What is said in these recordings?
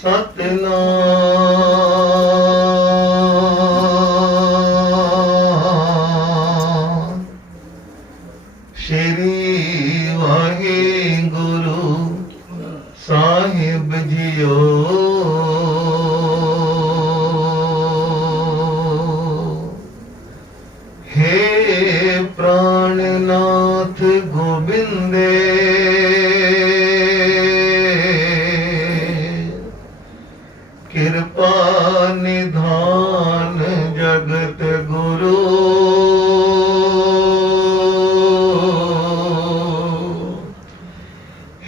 ਸਤਿਨਾਮ ਸ਼੍ਰੀ ਵਾਹਿਗੁਰੂ ਸਾਹਿਬ JIO. हे प्राणनाथ गोविंदे कृपा निधान जगत गुरु।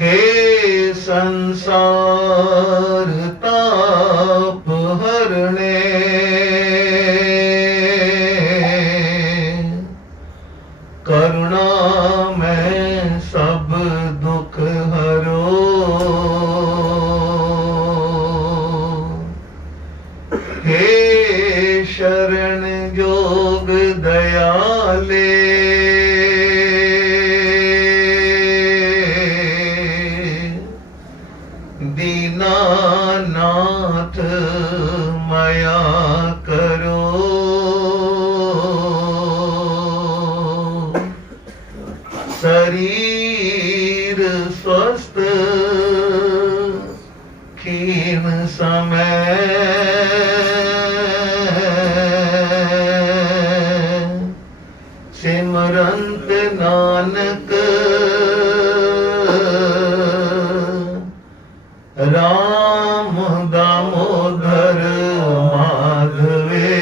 हे संसार ताप हरणे करुणा में सब दुख हरो। हे शरण जोग दयाले दीनानाथ माया करो। शरीर स्वस्थ क्षीण समय सिमरंत नानक राम दामोदर माधवे।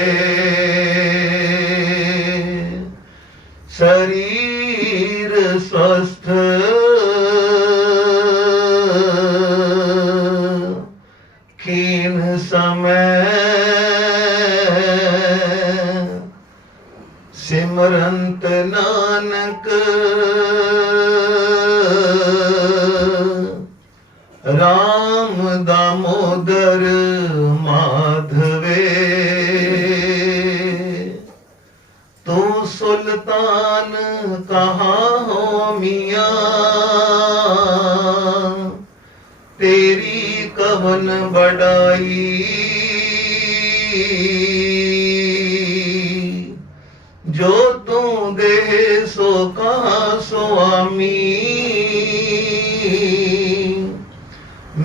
शरीर स्वस्थ क्षीण समय सिमरंत नानक राम दामोदर माधवे। तू सुल्तान कहाँ हो मियाँ तेरी कवन बड़ाई। जो तू दे सो कहाँ स्वामी।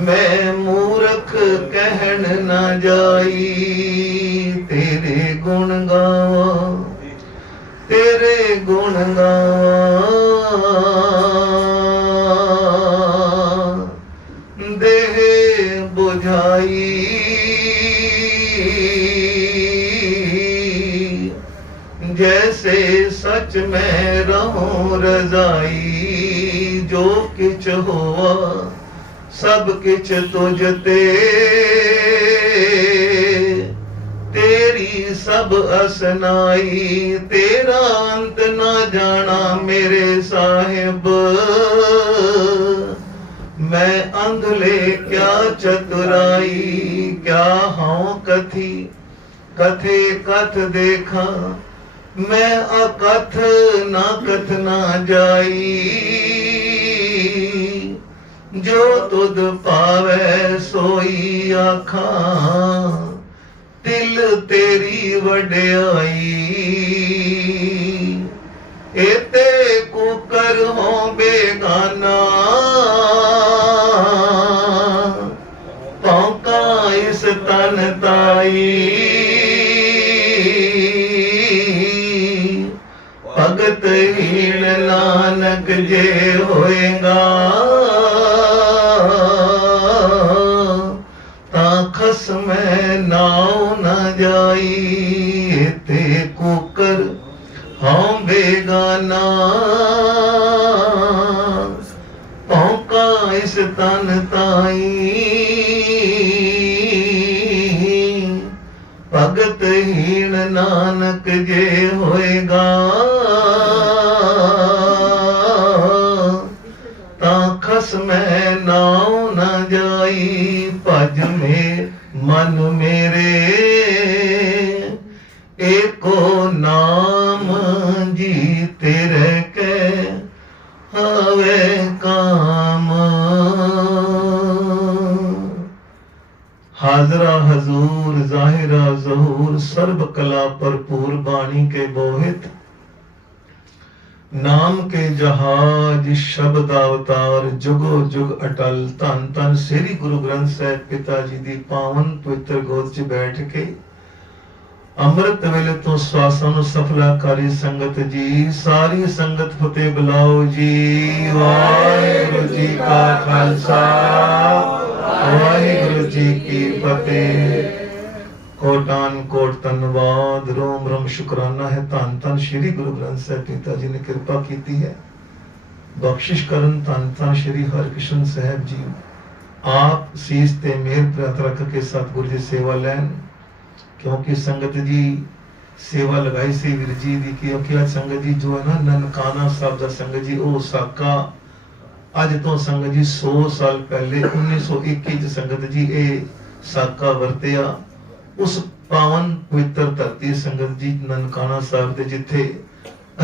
मैं मूर्ख कहन न जाई तेरे गुण गावा तेरे गुण गावा। देह बुझाई जैसे सच में रहूं रजाई। जो किछ हुआ सब किछ तुझ ते तेरी सब असनाई। तेरा अंत न जाना मेरे साहिब। मैं अंधले क्या चतुराई क्या हूँ कथी कथे कथ देखा। मैं अकथ न कथना जाई। जो तुध पावे सोई आखा तिल तेरी वड्याई। एते कुकर हो बेगाना पौका इस तन ताई। भगत हीन नानक जे होएगा खस में नाव न जाई। ते कुकर हाँ बेगाना पौका इस तन ताई। भगत हीन नानक जे होएगा खस में नाव न जाई। भज में मन मेरे एको नाम जीते रह के हवे काम। हाजरा हजूर जाहिरा जहूर सर्ब कला भरपूर बाणी के बोहित नाम के जहाज शब्द अवतार जुगो जुग अटल धन धन श्री गुरु ग्रंथ साहिब पिता जी दी पावन पवित्र गोद च बैठ के अमृत वेले तो श्वासां नूं सफलाकारी संगत जी सारी संगत फतेह बुलाओ जी। वाहिगुरु जी का खालसा वाहिगुरु जी की फतेह। कोटान कोट धन्यवाद रोम रोम शुकराना है धन धन श्री गुरु ग्रंथ साहिब पिता जी ने कृपा की है बख्शिश करन धन धन श्री हरकृष्ण साहिब जी। आप सीस ते मेहर प्रात रख के सतगुरु जी सेवा लैन क्योंकि संगत जी सेवा लगाई से वीर जी दी क्योंकि आज संगत जी जो है ना ननकाना साहब दा संगत जी ओ साका अज तो संगत जी 100 साल पहले 1921 च संगत जी ए साका वरतिया उस पावन पवित्र धरती संगत जी ननकाना साहब दे जिथे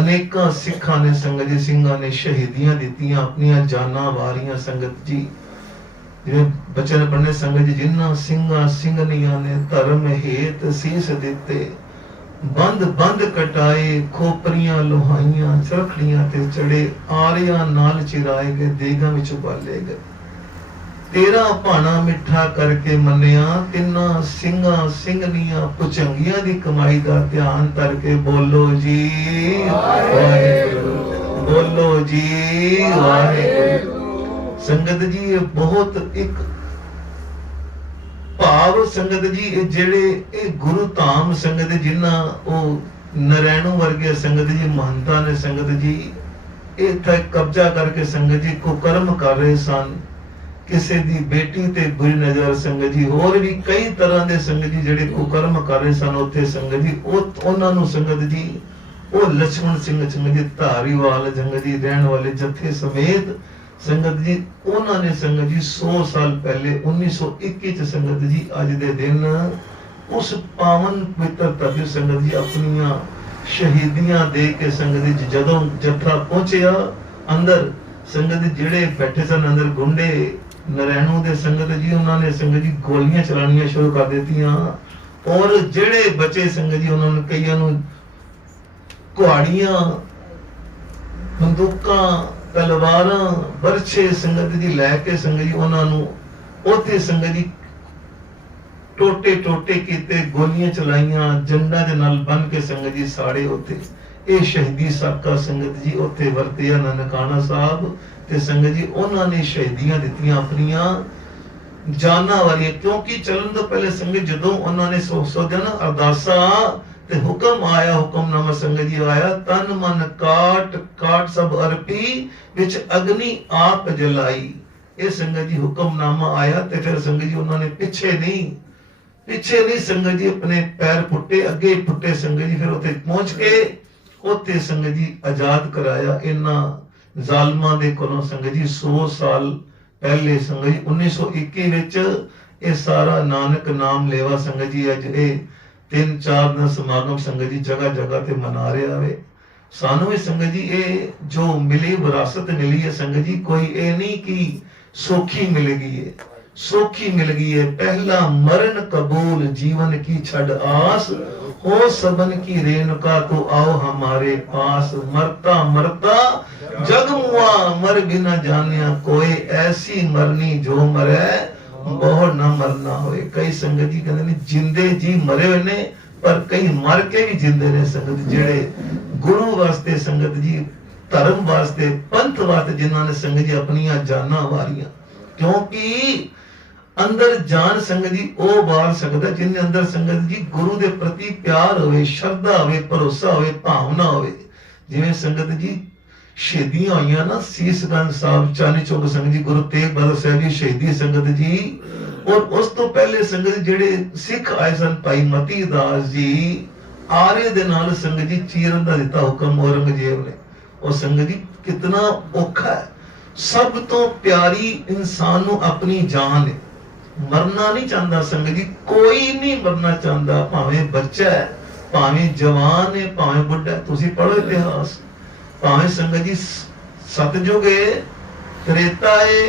अनेका सिखां ने संगत जी सिंघां ने शहीदियां दित्तियां अपनियां जानां वारियां संगत जी जिवें बचन पढ़ने संगत जी जिन्हां सिंघां सिंघनियां ने धर्म हेत सीस दिते बंद बंद कटाए खोपरियां लोहाइयां चरखड़ियां ते चढ़े आरियां नाल चिराए गए देगां विच उबाले गए तेरा भाना मिठा करके मन्निया तिन्ना सिंघां सिंघनियां पुचंगियां दी कमाई दा ध्यान करके बोलो जी वाहिगुरु बोलो जी वाहिगुरु। संगत जी ये बहुत एक भाव संगत जी जेड़े गुरु धाम संगत जिन्ना ओ नरैणू वर्गे संगत जी महंता ने संगत जी इत्थे कब्जा करके संगत जी कुकर्म कर रहे सन किसी दी बेटी ते बुरी नजर संगत जी होर भी कई तरह दे संगत जी जेड़े कुकर्म कर रहे सन उत्थे संगत जी उन्हां नूं संगत जी ओ लक्ष्मण सिंह संगत जी धारीवाल संगत जी रहन वाले जत्थे समेत संगत जी उन्होंने संगत जी 100 साल पहले 1921 च संगत जी अज दे दिन उस पावन पवित्र धरती संगत जी अपनियां शहीदियां दे के संगत जी जदों जत्था पहुंचया अंदर संगत जी जेड़े बैठे सन अंदर गुंडे नरैणू दे संगत जी उन्होंने संगत जी गोलियां चलानियां शुरू कर दित्तियां और जेड़े बचे संगत जी उन्होंने कईयां नूं कुहाड़ियां बंदूकां तलवारां बरछे संगत जी लैके संगत जी उन्हां नूं ओथे संगत जी टोटे टोटे कीते गोलियां चलाईयां जंडा दे नाल बन के संगत जी साड़े ओथे ए शहीदी साका संगत जी ओथे वरतिया ननकाना साहब ते संगत जी उन्हां ने शहीदियां दित्तियां अपनियां जाना वारियां क्योंकि चलन तो पहले संगत जदों उन्हां ने सोचया ना अरदासा ते हुक्म आया हुक्मनामा संगत जी आया तन मन काट काट सब अर्पी विच अग्नि आप जलाई ये संगत जी हुक्मनामा आया ते फिर संगत जी उन्होंने पीछे नहीं संगत जी अपने पैर पुट्टे अगे पुट्टे संगत जी फिर उते पहुंच के उते संगत जी आजाद कराया इन्ना जालमां दे कोलों संगत जी 100 साल पहले संगत जी 1921 विच ये सारा नानक नाम लेवा संगत जी अज ए 3-4 दिन समागम संगत जी जगह जगह ते मना रहा है सानू भी संगत जी ये जो मिली विरासत मिली है संगत जी कोई ये नहीं कि सौखी मिल गई है सौखी मिल गई है पहला मरण कबूल जीवन की छड़ आस हो सबन की रेणुका तो आओ हमारे पास मरता मरता जग मुआ मर बिना जानिया कोई ऐसी मरनी जो मरे बहुत ना मरना होए। कई संगत जी कहते ने जिंदे जी मरे हुए ने पर कई मर के भी जिंदे ने संगत जेड़े गुरु वास्ते संगत जी धर्म वास्ते पंथ वास्ते जिन्होंने संगत जी अपनियां जाना वारियां क्योंकि अंदर जान संगत जी ओ बार सकदा जिन्ने अंदर संगत जी गुरु दे प्रति प्यार होवे श्रद्धा होवे भरोसा होवे भावना होवे जिवें संगत जी शहीदियां होइयां ना सीसगंज साहब चानी चौक संगत जी गुरु तेग बहादुर साहब जी शहीदी संगत जी और उस तो पहले संगत जेड़े सिख आए सन भाई मती दास जी आर्य दे नाल संगत जी चीरन दा दिता हुक्म औरंगजेब ने और संगत जी कितना औखा है सब तो प्यारी इंसान नूं अपनी जान है मरना नहीं चाहता संगत जी कोई नहीं मरना चाहता भावें बच्चा है भावें जवान है भावें बुढ़ा है तुसी पढ़ो इतिहास भावें संगत जी सतयुग है त्रेता है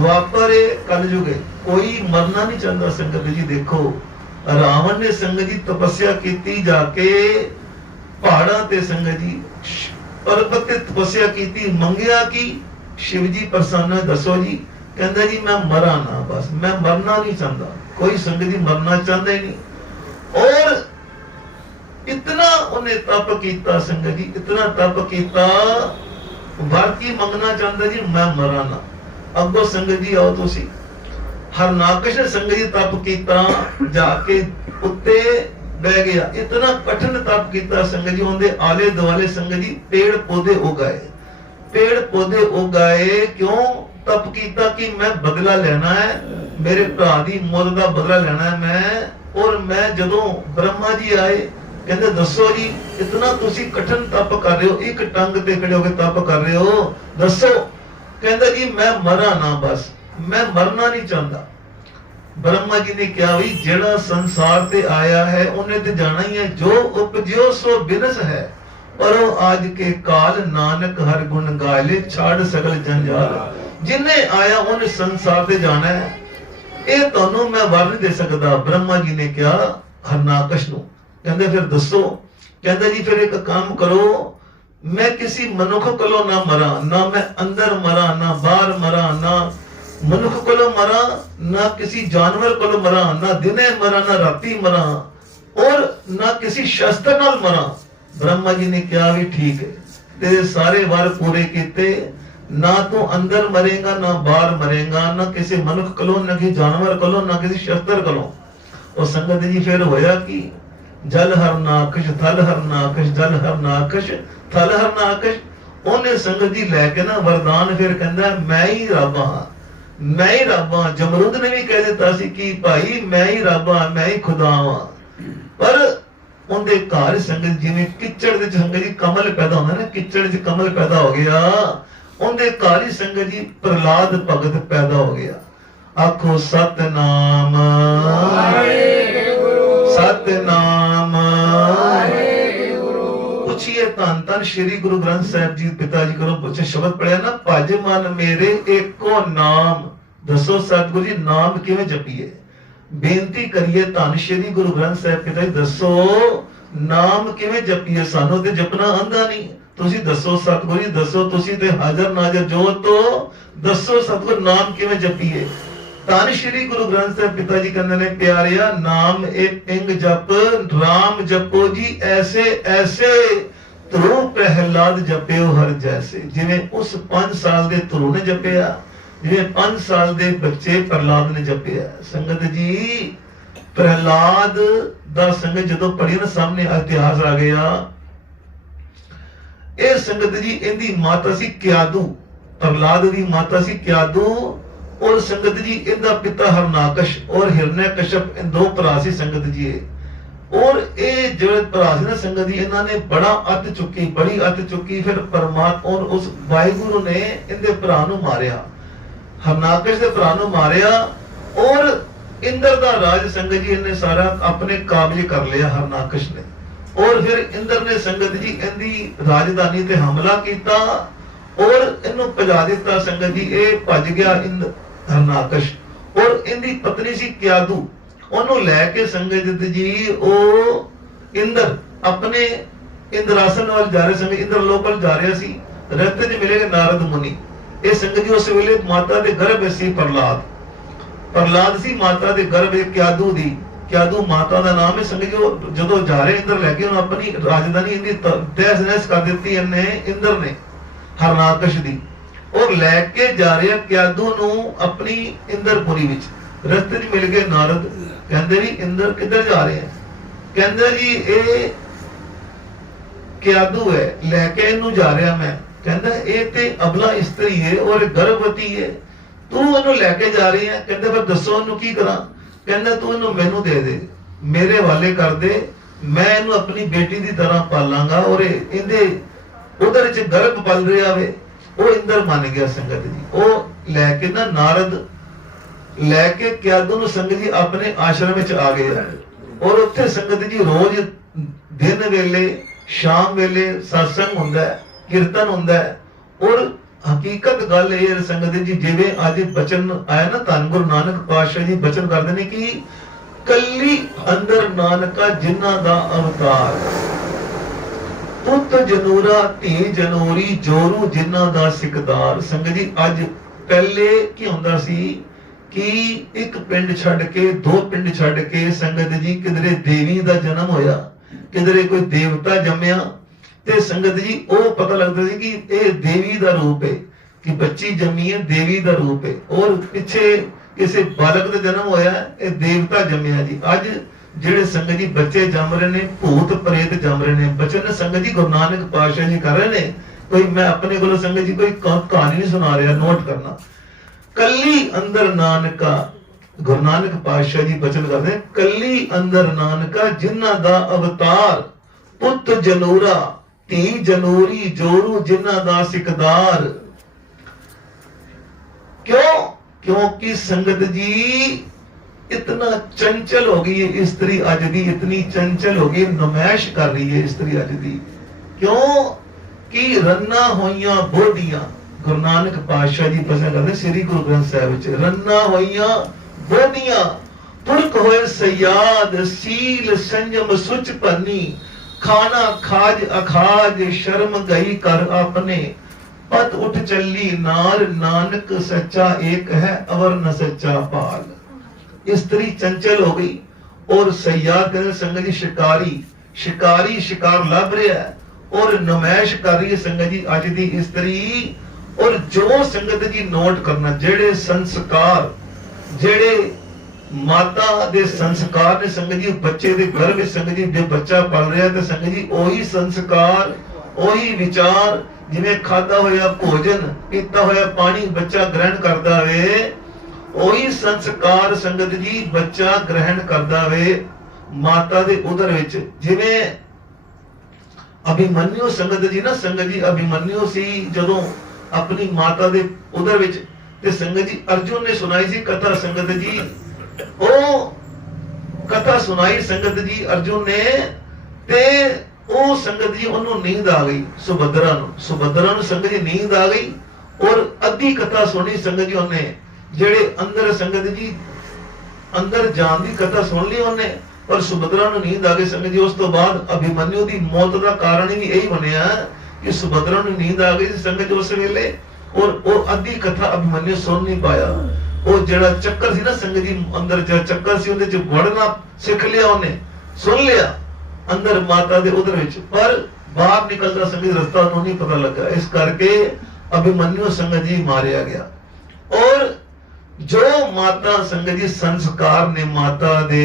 द्वापर है, कलयुग है, कोई मरना नहीं चाहता संगत जी। देखो रावण ने संगत जी तपस्या की, जाके पहाड़ा ते संगत जी पर्वत ते तपस्या की, मंगिया की शिव जी प्रसन्न है, दसो जी। कहता जी मैं मरा ना, बस मैं मरना नहीं चाहता। कोई संगत जी मरना चाहता ही नहीं। और इतना उन्हें तप किया संगत जी, इतना तप किया, वर की मंगना चाहता जी मैं मरा ना। अगो संगत जी आओ तुसी। हरनाकश ने संगत जी तप किया, जाके उत्ते बह गया। इतना कठिन तप किया संगत जी, उनके आले दुआले संगत जी पेड़ पौधे उगाए, पेड़ पौधे उगाए। क्यों तप किया कि मैं बदला लेना है, मेरे भरा दी मौत का बदला लेना है मैं। और मैं जदों ब्रह्मा जी आए, कहते दसो जी इतना तुसी कठिन तप कर रहे हो, एक टंग ते खड़े होकर तप कर रहे हो, दसो। कहता जी मैं मरा ना, बस मैं मरना नहीं चाहता। ब्रह्मा जी ने क्या हुई, जेड़ा संसार ते आया है उन्हें ते जाना ही है, जो उपजो सो बिनस है। पर आज के काल नानक हर गुण गाले, छाड़ सकल जंजाल। जिन्हें आया उन्हें संसार ते जाना है, ये तोनू मैं वर नहीं दे सकता। ब्रह्मा जी ने क्या हरनाकश नू कहते फिर दसो। कहता जी फिर एक काम करो, मैं किसी मनुख कोलों ना मरा, ना मैं अंदर मरा, ना बाहर मरा, ना मनुख कोलों मरा, ना किसी जानवर कोलों मरा, ना दिने मरा, ना राती मरा, और ना किसी शस्त्र नाल मरा। ब्रह्मा जी ने क्या भी ठीक है, तेरे सारे वर पूरे किते, ना तू अंदर मरेगा ना बाहर मरेगा, ना किसी मनुख कोलों, ना किसी जानवर कोलों, ना किसी शस्त्र कोलों। और संगत जी फिर होया कि जल हरनाकश, थल हरनाकश, जल हरनाकश, थल हरनाकश। उन्हें संगत जी लैके ना वरदान फिर कहता मैं ही रब हाँ, मैं ही रब हाँ। जमरूद ने भी कह दिता सी कि भाई मैं ही रब हाँ, मैं ही खुदा हाँ। पर उनके घर संगत जिवें किचड़ दे संगत जी कमल पैदा होंदा ना, किचड़ च कमल पैदा हो गया। उनके घर ही संगत जी प्रहलाद भगत पैदा हो गया। आखो सतनाम सतनाम। पूछिए धन धन श्री गुरु ग्रंथ साहिब जी पिताजी करो पूछे शब्द पढ़िया ना, भज मन मेरे एको नाम। दसो सतगुरु जी नाम किवें जपीए, बेनती करिए धन श्री गुरु ग्रंथ साहिब पिता जी दसो नाम किवें जपीए। सानू ते जपना आंदा नहीं, तुसी दसो सतगुरु जी दसो, तुसी ते हाजर नाजर जोत तो दसो सतगुरु नाम किवें जपीए। धन श्री गुरु ग्रंथ साहिब पिता जी कहते ने प्यारिया नाम ए पिंग जप, राम जपो जी ऐसे ऐसे, ध्रुव प्रहलाद जपियो हर जैसे। जिवें उस 5 साल दे ध्रुव ने जपिया, जिवें 5 साल दे बच्चे प्रहलाद ने जपिया। संगत जी प्रहलाद दा संगत जदों पढ़ी ना सामने इतिहास आ गया। ए संगत जी इंदी माता सी क्यादू, प्रहलाद दी माता सी क्यादू, और संगत जी इंदा पिता हरनाकश और हिरण्यकश्यप, इन 2 भरा सी संगत जी। और ये जो भरा सी ना संगत जी, इन्होंने बड़ा अत चुकी, बड़ी अत चुकी। फिर परमात्मा और उस वाहिगुरु ने इनके भरा नू मारिया, हरनाकश दे भरा नू मारिया। और इंद्र दा राज संगत जी इन्हें सारा अपने काबज कर लिया हरनाकश ने। और फिर इंद्र ने संगत जी इनकी राजधानी ते हमला किया और इन्हू भजा दिता। संगत जी ये भज गया इंद्र हरनाकश। और इनकी पत्नी सी क्यादू, ओनू लैके संगत जी ओ इंद्र अपने इंद्रासन वाल जा रहे, संगत इंद्र लोक वाल जा रहा सी। रस्ते च मिलेगा नारद मुनि। ये संगत जी उस वेले माता दे गर्भ सी प्रहलाद, प्रहलाद सी माता दे गर्भ क्यादू दी, क्यादू माता दा नाम है। संगत जी जदों जा रहे इंद्र लैके उन्होंने अपनी राजधानी इनकी तहस नहस कर दी इंद्र ने हरनाकश दी, और लैके जा रहे क्यादू नू अपनी इंद्रपुरी विच। रस्ते च मिल गए नारद, कहंदे जी इंद्र किधर जा रहे हैं? कहंदे जी ए क्यादू है, लैके इनू जा रहा मैं। कहंदा ए ते अबला स्त्री है और गर्भवती है, तू इनू लैके जा रही है। कहंदे फिर दसो इनू की करा? कहंदा तू इनू मैनू दे दे, मेरे हवाले कर दे, मैं इनू अपनी बेटी की तरह पालांगा। और इहदे उधर च गर्भ पल रहा वे। वो इंद्र मान गया संगत जी। वो लैके ना नारद लैके क्यादू नू संगत जी अपने आश्रम विच आ गया। और उत्थे संगत जी रोज दिन वेले शाम वेले सत्संग हुंदा है, कीर्तन हुंदा है। और ਹਕੀਕਤ ਗੱਲ ਇਹ ਹੈ ਸੰਗਤ ਜੀ, ਜਿਵੇਂ ਅੱਜ ਬਚਨ ਆਇਆ ਨਾ, ਧੰਨ ਗੁਰੂ ਨਾਨਕ ਪਾਤਸ਼ਾਹ ਜੀ ਬਚਨ ਕਰਦੇ ਨੇ ਕਿ ਕੱਲੀ ਅੰਦਰ ਨਾਨਕਾ ਜਿਨ੍ਹਾਂ ਦਾ ਅਵਤਾਰ, ਪੁੱਤ ਜਨੂਰਾ ਧੀ ਜਨੂਰੀ ਜੋਰੂ ਜਿਨ੍ਹਾਂ ਦਾ ਸਿਕਦਾਰ। ਸੰਗਤ ਜੀ ਅੱਜ ਪਹਿਲੇ ਕੀ ਹੁੰਦਾ ਸੀ ਕਿ ਇੱਕ ਪਿੰਡ ਛੱਡ ਕੇ, ਦੋ ਪਿੰਡ ਛੱਡ ਕੇ ਸੰਗਤ ਜੀ ਕਿਧਰੇ ਦੇਵੀ ਦਾ ਜਨਮ ਹੋਇਆ, ਕਿਧਰੇ ਕੋਈ ਦੇਵਤਾ ਜੰਮਿਆ, ਤੇ ਸੰਗਤ ਜੀ ਉਹ ਪਤਾ ਲੱਗਦਾ ਸੀ ਕਿ ਇਹ ਦੇਵੀ ਦਾ ਰੂਪ ਹੈ, ਕਿ ਬੱਚੀ ਜੰਮੀ ਹੈ ਦੇਵੀ ਦਾ ਰੂਪ ਹੈ, ਔਰ ਪਿੱਛੇ ਕਿਸੇ ਬਾਲਕ ਦਾ ਜਨਮ ਹੋਇਆ ਇਹ ਦੇਵਤਾ ਜੰਮਿਆ ਜੀ। ਅੱਜ ਜਿਹੜੇ ਸੰਗਤ ਜੀ ਬੱਚੇ ਜੰਮ ਰਹੇ ਨੇ, ਭੂਤ ਪ੍ਰੇਤ ਜੰਮ ਰਹੇ ਨੇ। ਬਚਨ ਸੰਗਤ ਜੀ ਗੁਰੂ ਨਾਨਕ ਪਾਤਸ਼ਾਹ ਜੀ ਕਰ ਰਹੇ ਨੇ, ਕੋਈ ਮੈਂ ਆਪਣੇ ਕੋਲੋਂ ਸੰਗਤ ਜੀ ਕੋਈ ਕਹਾਣੀ ਨਹੀਂ ਸੁਣਾ ਰਿਹਾ, ਨੋਟ ਕਰਨਾ। ਕੱਲੀ ਅੰਦਰ ਨਾਨਕਾ, ਗੁਰੂ ਨਾਨਕ ਪਾਤਸ਼ਾਹ ਜੀ ਬਚਨ ਕਰਦੇ, ਕੱਲੀ ਅੰਦਰ ਨਾਨਕਾ ਜਿਨ੍ਹਾਂ ਦਾ ਅਵਤਾਰ, ਪੁੱਤ ਜਨੂਰਾ ਧੀ ਜਨੂਰੀ ਜੋਰੂ ਜਿਨ੍ਹਾਂ ਦਾ ਸਿਕਦਾਰ। क्यों? क्योंकि संगत जी इतना चंचल हो गई है स्त्री आज दी, इतनी चंचल हो गई, नुमाइश कर रही है स्त्री आज दी। क्यों कि रन्ना होइयां बोधियां, गुरु नानक पातशाह जी पसंद करते श्री गुरु ग्रंथ साहिब विच, रन्ना होइयां बोधियां पुरख होए सयाद, सील संयम सुच भनी, खाना खाज अखाज शर्म गई कर अपने, पत उठ चली नार नानक सच्चा एक है अवर न सच्चा पाल। स्त्री चंचल हो गई और सयाद कहते संगत जी शिकारी, शिकारी शिकार लभ रहा है और नुमाइश कर रही है संगत जी अज दी स्त्री। और जो संगत जी नोट करना, जेड़े संस्कार, जेड़े माता दे संस्कार ने संगत जी बच्चे दे गर्भ में संगत जी जो बच्चा पल रहा है, तो संगत जी ओही संस्कार ओही विचार, जिवें खादा होया भोजन पीता होया पानी बच्चा ग्रहण करदा वे, ओही संस्कार संगत जी बच्चा ग्रहण करदा वे माता दे उदर विच। जिवें अभिमन्यु संगत जी ना, संगत जी अभिमन्यु सी जदों अपनी माता दे उदर विच, ते संगत जी अर्जुन ने सुनाई सी कथा संगत जी, ओ कथा सुनाई संगत जी अर्जुन ने, ते ਉਹ ਸੰਗਤ ਜੀ ਉਹਨੂੰ ਨੀਂਦ ਆ ਗਈ, ਸੁਭਦਰਾ ਨੂੰ ਸੰਗਤ ਜੀ ਨੀਂਦ ਆ ਗਈ ਔਰ ਅੱਧੀ ਕਥਾ ਸੁਣੀ ਸੰਗਤ ਜੀ ਉਹਨੇ, ਜਿਹੜੇ ਅੰਦਰ ਸੰਗਤ ਜੀ ਅੰਦਰ ਜਾਣ ਦੀ ਕਥਾ ਸੁਣ ਲਈ ਉਹਨੇ, ਪਰ ਸੁਭਦਰਾ ਨੂੰ ਨੀਂਦ ਆ ਗਈ ਸੰਗਤ ਜੀ। ਉਸ ਤੋਂ ਬਾਅਦ ਅਭਿਮਨਿਊ ਦੀ ਮੌਤ ਦਾ ਕਾਰਨ ਵੀ ਇਹੀ ਬਣਿਆ ਕਿ ਸੁਭਦਰਾ ਨੂੰ ਨੀਂਦ ਆ ਗਈ ਸੀ ਸੰਗਤ ਜੀ ਉਸ ਵੇਲੇ, ਔਰ ਉਹ ਅੱਧੀ ਕਥਾ ਅਭਿਮਨਿਊ ਸੁਣ ਨਹੀਂ ਪਾਇਆ। ਉਹ ਜਿਹੜਾ ਚੱਕਰ ਸੀ ਨਾ ਸੰਗਤ ਜੀ ਅੰਦਰ ਜਿਹੜਾ ਚੱਕਰ ਸੀ ਉਹਦੇ ਚ ਵੜਨਾ ਸਿੱਖ ਲਿਆ ਉਹਨੇ, ਸੁਣ ਲਿਆ अंदर माता दे उदर विच, पर बाहर निकलता संगत रास्ता उन्होंने नहीं पता लगा, इस करके अभिमन्यु संगत जी मारिया गया। और जो माता संगत जी संस्कार ने माता दे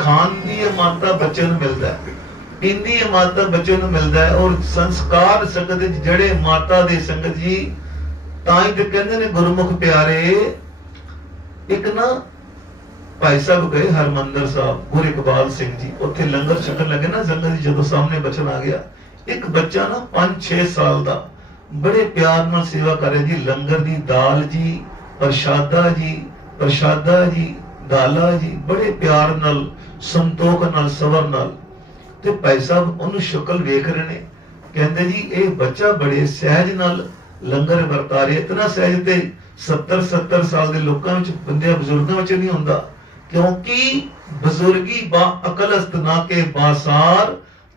खांदी है, माता बच्चे नूं मिलदा है, पींदी है माता बच्चे नूं मिलदा है, और संस्कार संगत जी जड़े माता दे संगत जी ताई ते कहंदे ने गुरमुख प्यारे। एक ना भाई साहब गए हरमंदर साहब, गुरु इकबाल सिंह जी उत्थे लंगर छकन लगे ना संगत जी, जदों सामने बचन आ गया, एक बच्चा ना 5-6 साल दा बड़े प्यार नाल सेवा कर रहा जी, लंगर दी दाल जी, प्रशादा जी, दाला जी, बड़े प्यार नाल संतोख नाल सबर नाल, ते भाई साहब ओनू शक्ल वेख रहे ने, कहंदे जी ये बच्चा बड़े सहज नाल लंगर वरता रहा, इतना सहज ते 70 साल दे लोकां विच बंदे बजुर्गां विच नहीं हुंदा, क्योंकि बुजुर्गी बा अकलस्त ना के बासार,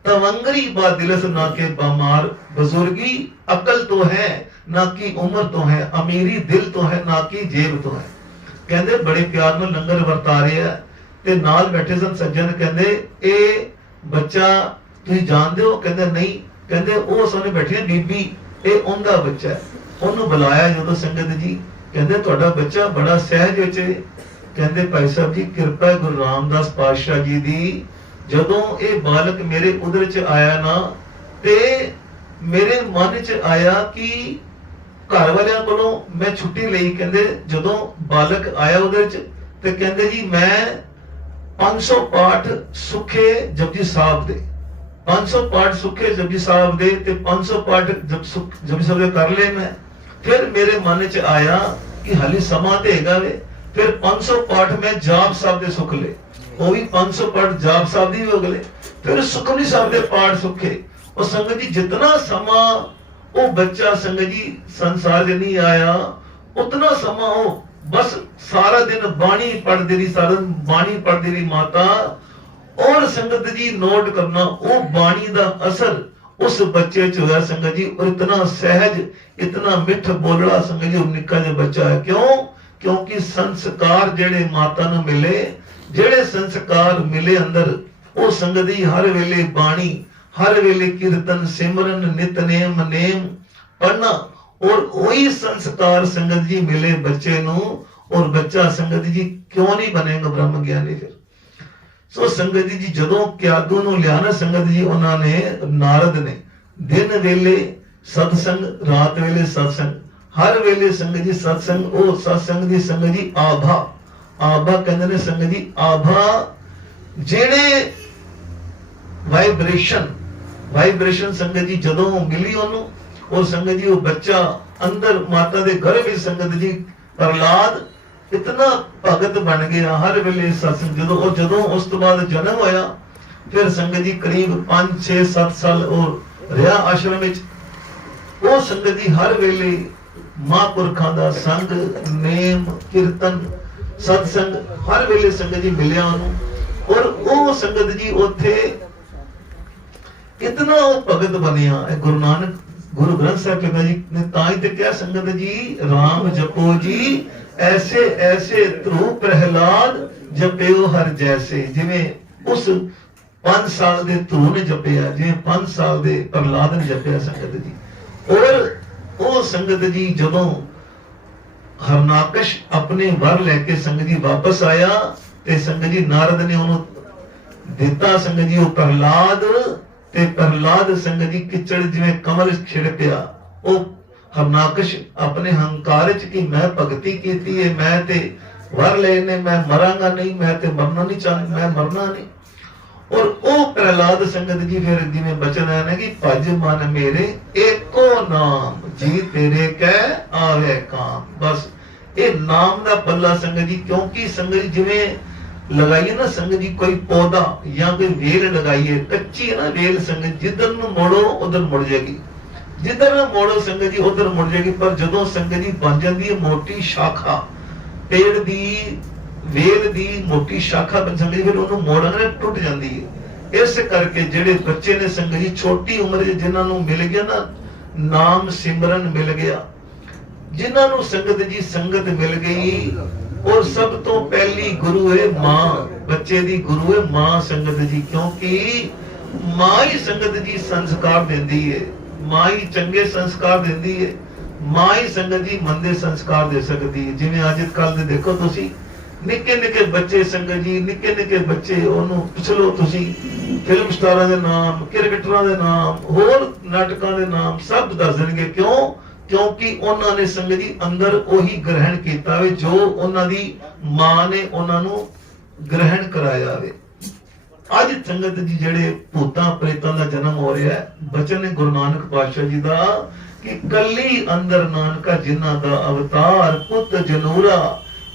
तवंगरी बा दिलस ना के बामार। बुजुर्गी अकल तो है ना कि उम्र तो है, अमीरी दिल तो है ना कि जेब तो है। कहंदे बड़े प्यार नाल लंगर वरता रहे है, ते नाल बैठे सन सज्जन, कहंदे ए बच्चा तुसीं जानदे हो? कहंदे नहीं। कहंदे ओ सामने बैठी बीबी, ए उनदा बच्चा है। ओनू बुलाया जदों संगत जी, कहंदे तुहाडा बच्चा बड़ा सहज विच है। कहंदे भाई साहब जी किरपा है गुरु रामदास पातशाह जी दी, जदों ये बालक मेरे उदर च आया ना, ते मेरे मन च आया कि घर वालियां कोलों मैं छुट्टी लई। कहंदे जदों बालक आया उदर च, ते कहंदे जी मैं 500 पाठ सुखे जपजी साहब दे, 500 पाठ सुखे जपजी साहब दे, ते 500 पाठ जपजी साहब दे कर ले मैं। फिर मेरे मन च आया कि हाली समा ते हैगा वे, फिर 500 पाठ में जाप साहब दे सुख ले, वो भी 500 पाठ जाप साहब दी हो गए, फिर सुखमनी साहब दे पाठ सुखे। और संगत जी जितना समा वो बच्चा संगत जी संसार च नहीं आया, उतना समा वो बस सारा दिन बाणी पढ़ती रही, सारा दिन बाणी पढ़ती रही माता। और संगत जी नोट करना वो बाणी का असर उस बच्चे च होया संगत जी, और इतना सहज, इतना मिठ बोलड़ा संगत जी, निक्का जिहा बच्चा है। क्यों? क्योंकि संस्कार जेड़े माता नूं मिले, जेड़े संस्कार मिले अंदर, वो संगत जी हर वेले बाणी, हर वेले कीर्तन सिमरन नितनेम नेम पढ़ना, और वही संस्कार संगत जी मिले बच्चे नूं, और बच्चा संगत जी क्यों नहीं बनेगा ब्रह्म ज्ञानी फिर। सो संगत जी जदों क्यादू नूं लिया ना संगत जी, उन्होंने नारद ने दिन वेले सत्संग, रात वेले सत्संग, हर वेले संगत जी सत्संग। ओ सत्संग दी संगत जी आभा, आभा कहंदे ने संगत जी, आभा जेड़े वाइब्रेशन, वाइब्रेशन संगत जी जदों मिली ओनू, और संगत जी वो बच्चा अंदर माता दे गर्भ विच संगत जी प्रहलाद इतना भगत बन गया हर वेले सत्संग। जदों उस तो बाद जन्म होया, फिर संगत जी करीब 5 6 7 साल और रहा आश्रम विच। वो संगत जी हर वेले महापुरखां दा संग, नेम कीर्तन सत्संग हर वेले संगत जी मिलिया उन्होंने, और वो संगत जी उथे इतना वो भगत बनिया। गुरु नानक गुरु ग्रंथ साहिब पिता जी ने ताई ते क्या संगत जी, राम जपो जी ऐसे ऐसे ध्रुव प्रहलाद जपियो हर जैसे। जिवें उस 5 साल दे ध्रुव ने जपिया, जिवें 5 साल दे प्रहलाद ने जपिया संगत जी। और वो संगत जी जदों हरनाकश अपने वर लेके संगत जी वापस आया, ते संगत जी नारद ने उन्होंने दिता संगत जी वो प्रहलाद, ते प्रहलाद संगत जी किचड़ जिवें कमल छिड़पिया। वो हरनाकश अपने हंकार च कि मैं भगती कीती है, मैं ते वर लेने, मैं मरांगा नहीं, मैं ते मरना नहीं चाहता, मैं मरना नहीं। और ओ प्रहलाद संगत जी फिर जिवें बचन है ना कि भज मन मेरे एको नाम, जी तेरे कह आवे काम। बस ये नाम दा पल्ला संगत जी, क्योंकि संगत जी जिवें लगाइए ना संगत जी कोई पौधा या कोई वेल लगाइए, कच्ची है ना वेल संगत, जिधर ਨੂੰ मोड़ो उधर मुड़ जाएगी, जिधर ਨੂੰ मोड़ो संगत जी उधर मुड़ जाएगी। पर जदों संगत जी बन जाती है मोटी शाखा, पेड़ दी वेल दी मोटी शाखा बन संगत जी, फिर ਉਹਨੂੰ ਮੋੜਨ ਟੁੱਟ ਜਾਂਦੀ ਹੈ। ਇਸ ਕਰਕੇ ਜਿਹੜੇ ਬੱਚੇ ਨੇ ਸੰਗਤ ਜੀ ਛੋਟੀ ਉਮਰ ਦੇ ਜਿਨ੍ਹਾਂ ਨੂੰ ਮਿਲ ਗਿਆ ਨਾ ਨਾਮ ਸਿਮਰਨ ਮਿਲ ਗਿਆ, ਜਿਨ੍ਹਾਂ ਨੂੰ ਸੰਗਤ ਜੀ ਸੰਗਤ ਮਿਲ ਗਈ, और सब तो पहली गुरु है मां, बच्चे दी गुरु है मां संगत जी। क्योंकि मां ही संगत जी संस्कार देंदी है, मां ही चंगे संस्कार देंदी है, मां ही संगत जी मंदे संस्कार दे सकती है। जिवें अज कल दे देखो तुसी निक्के निक्के बच्चे संगत जी, निक्के निक्के बच्चे ओनू पुछ लो तुसी, फिल्म स्टारां दे नाम, क्रिकेटरां दे नाम, होर नाटकां दे नाम सब दस देणगे। क्यों? क्योंकि उन्होंने संगत जी अंदर वही ग्रहण किया वे जो उन्होंने मां ने उन्होंने ग्रहण कराया वे। अज संगत जी जेड़े भूतां प्रेतां दा जन्म हो रहा है, बचन है गुरु नानक पातशाह जी दा कि कली अंदर नानका जिन्ना दा अवतार, पुत जनूरा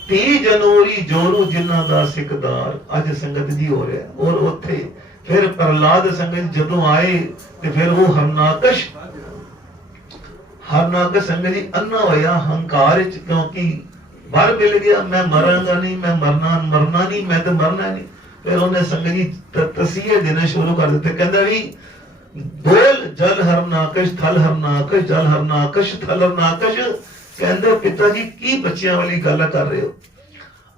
धी जनूरी जोरू जिन्ना दा सिकदार। अज संगत जी हो रहा है। और उत्थे फिर प्रहलाद संगत जदों आए ते फिर वो हरनाकश हरनाकश संगत जी अन्ना होया हंकार च, क्योंकि वर मिल गया, मैं मरांगा नहीं, मैं मरना नहीं, मैं तो मरना नहीं। फिर उन्हें संगत जी तसीहे देने शुरू कर दिते, कहंदा भी बोल जल हरनाकश थल हरनाकश, जल हरनाकश थल हरनाकश। कहंदे पिता जी की बच्चियां वाली गल कर रहे हो?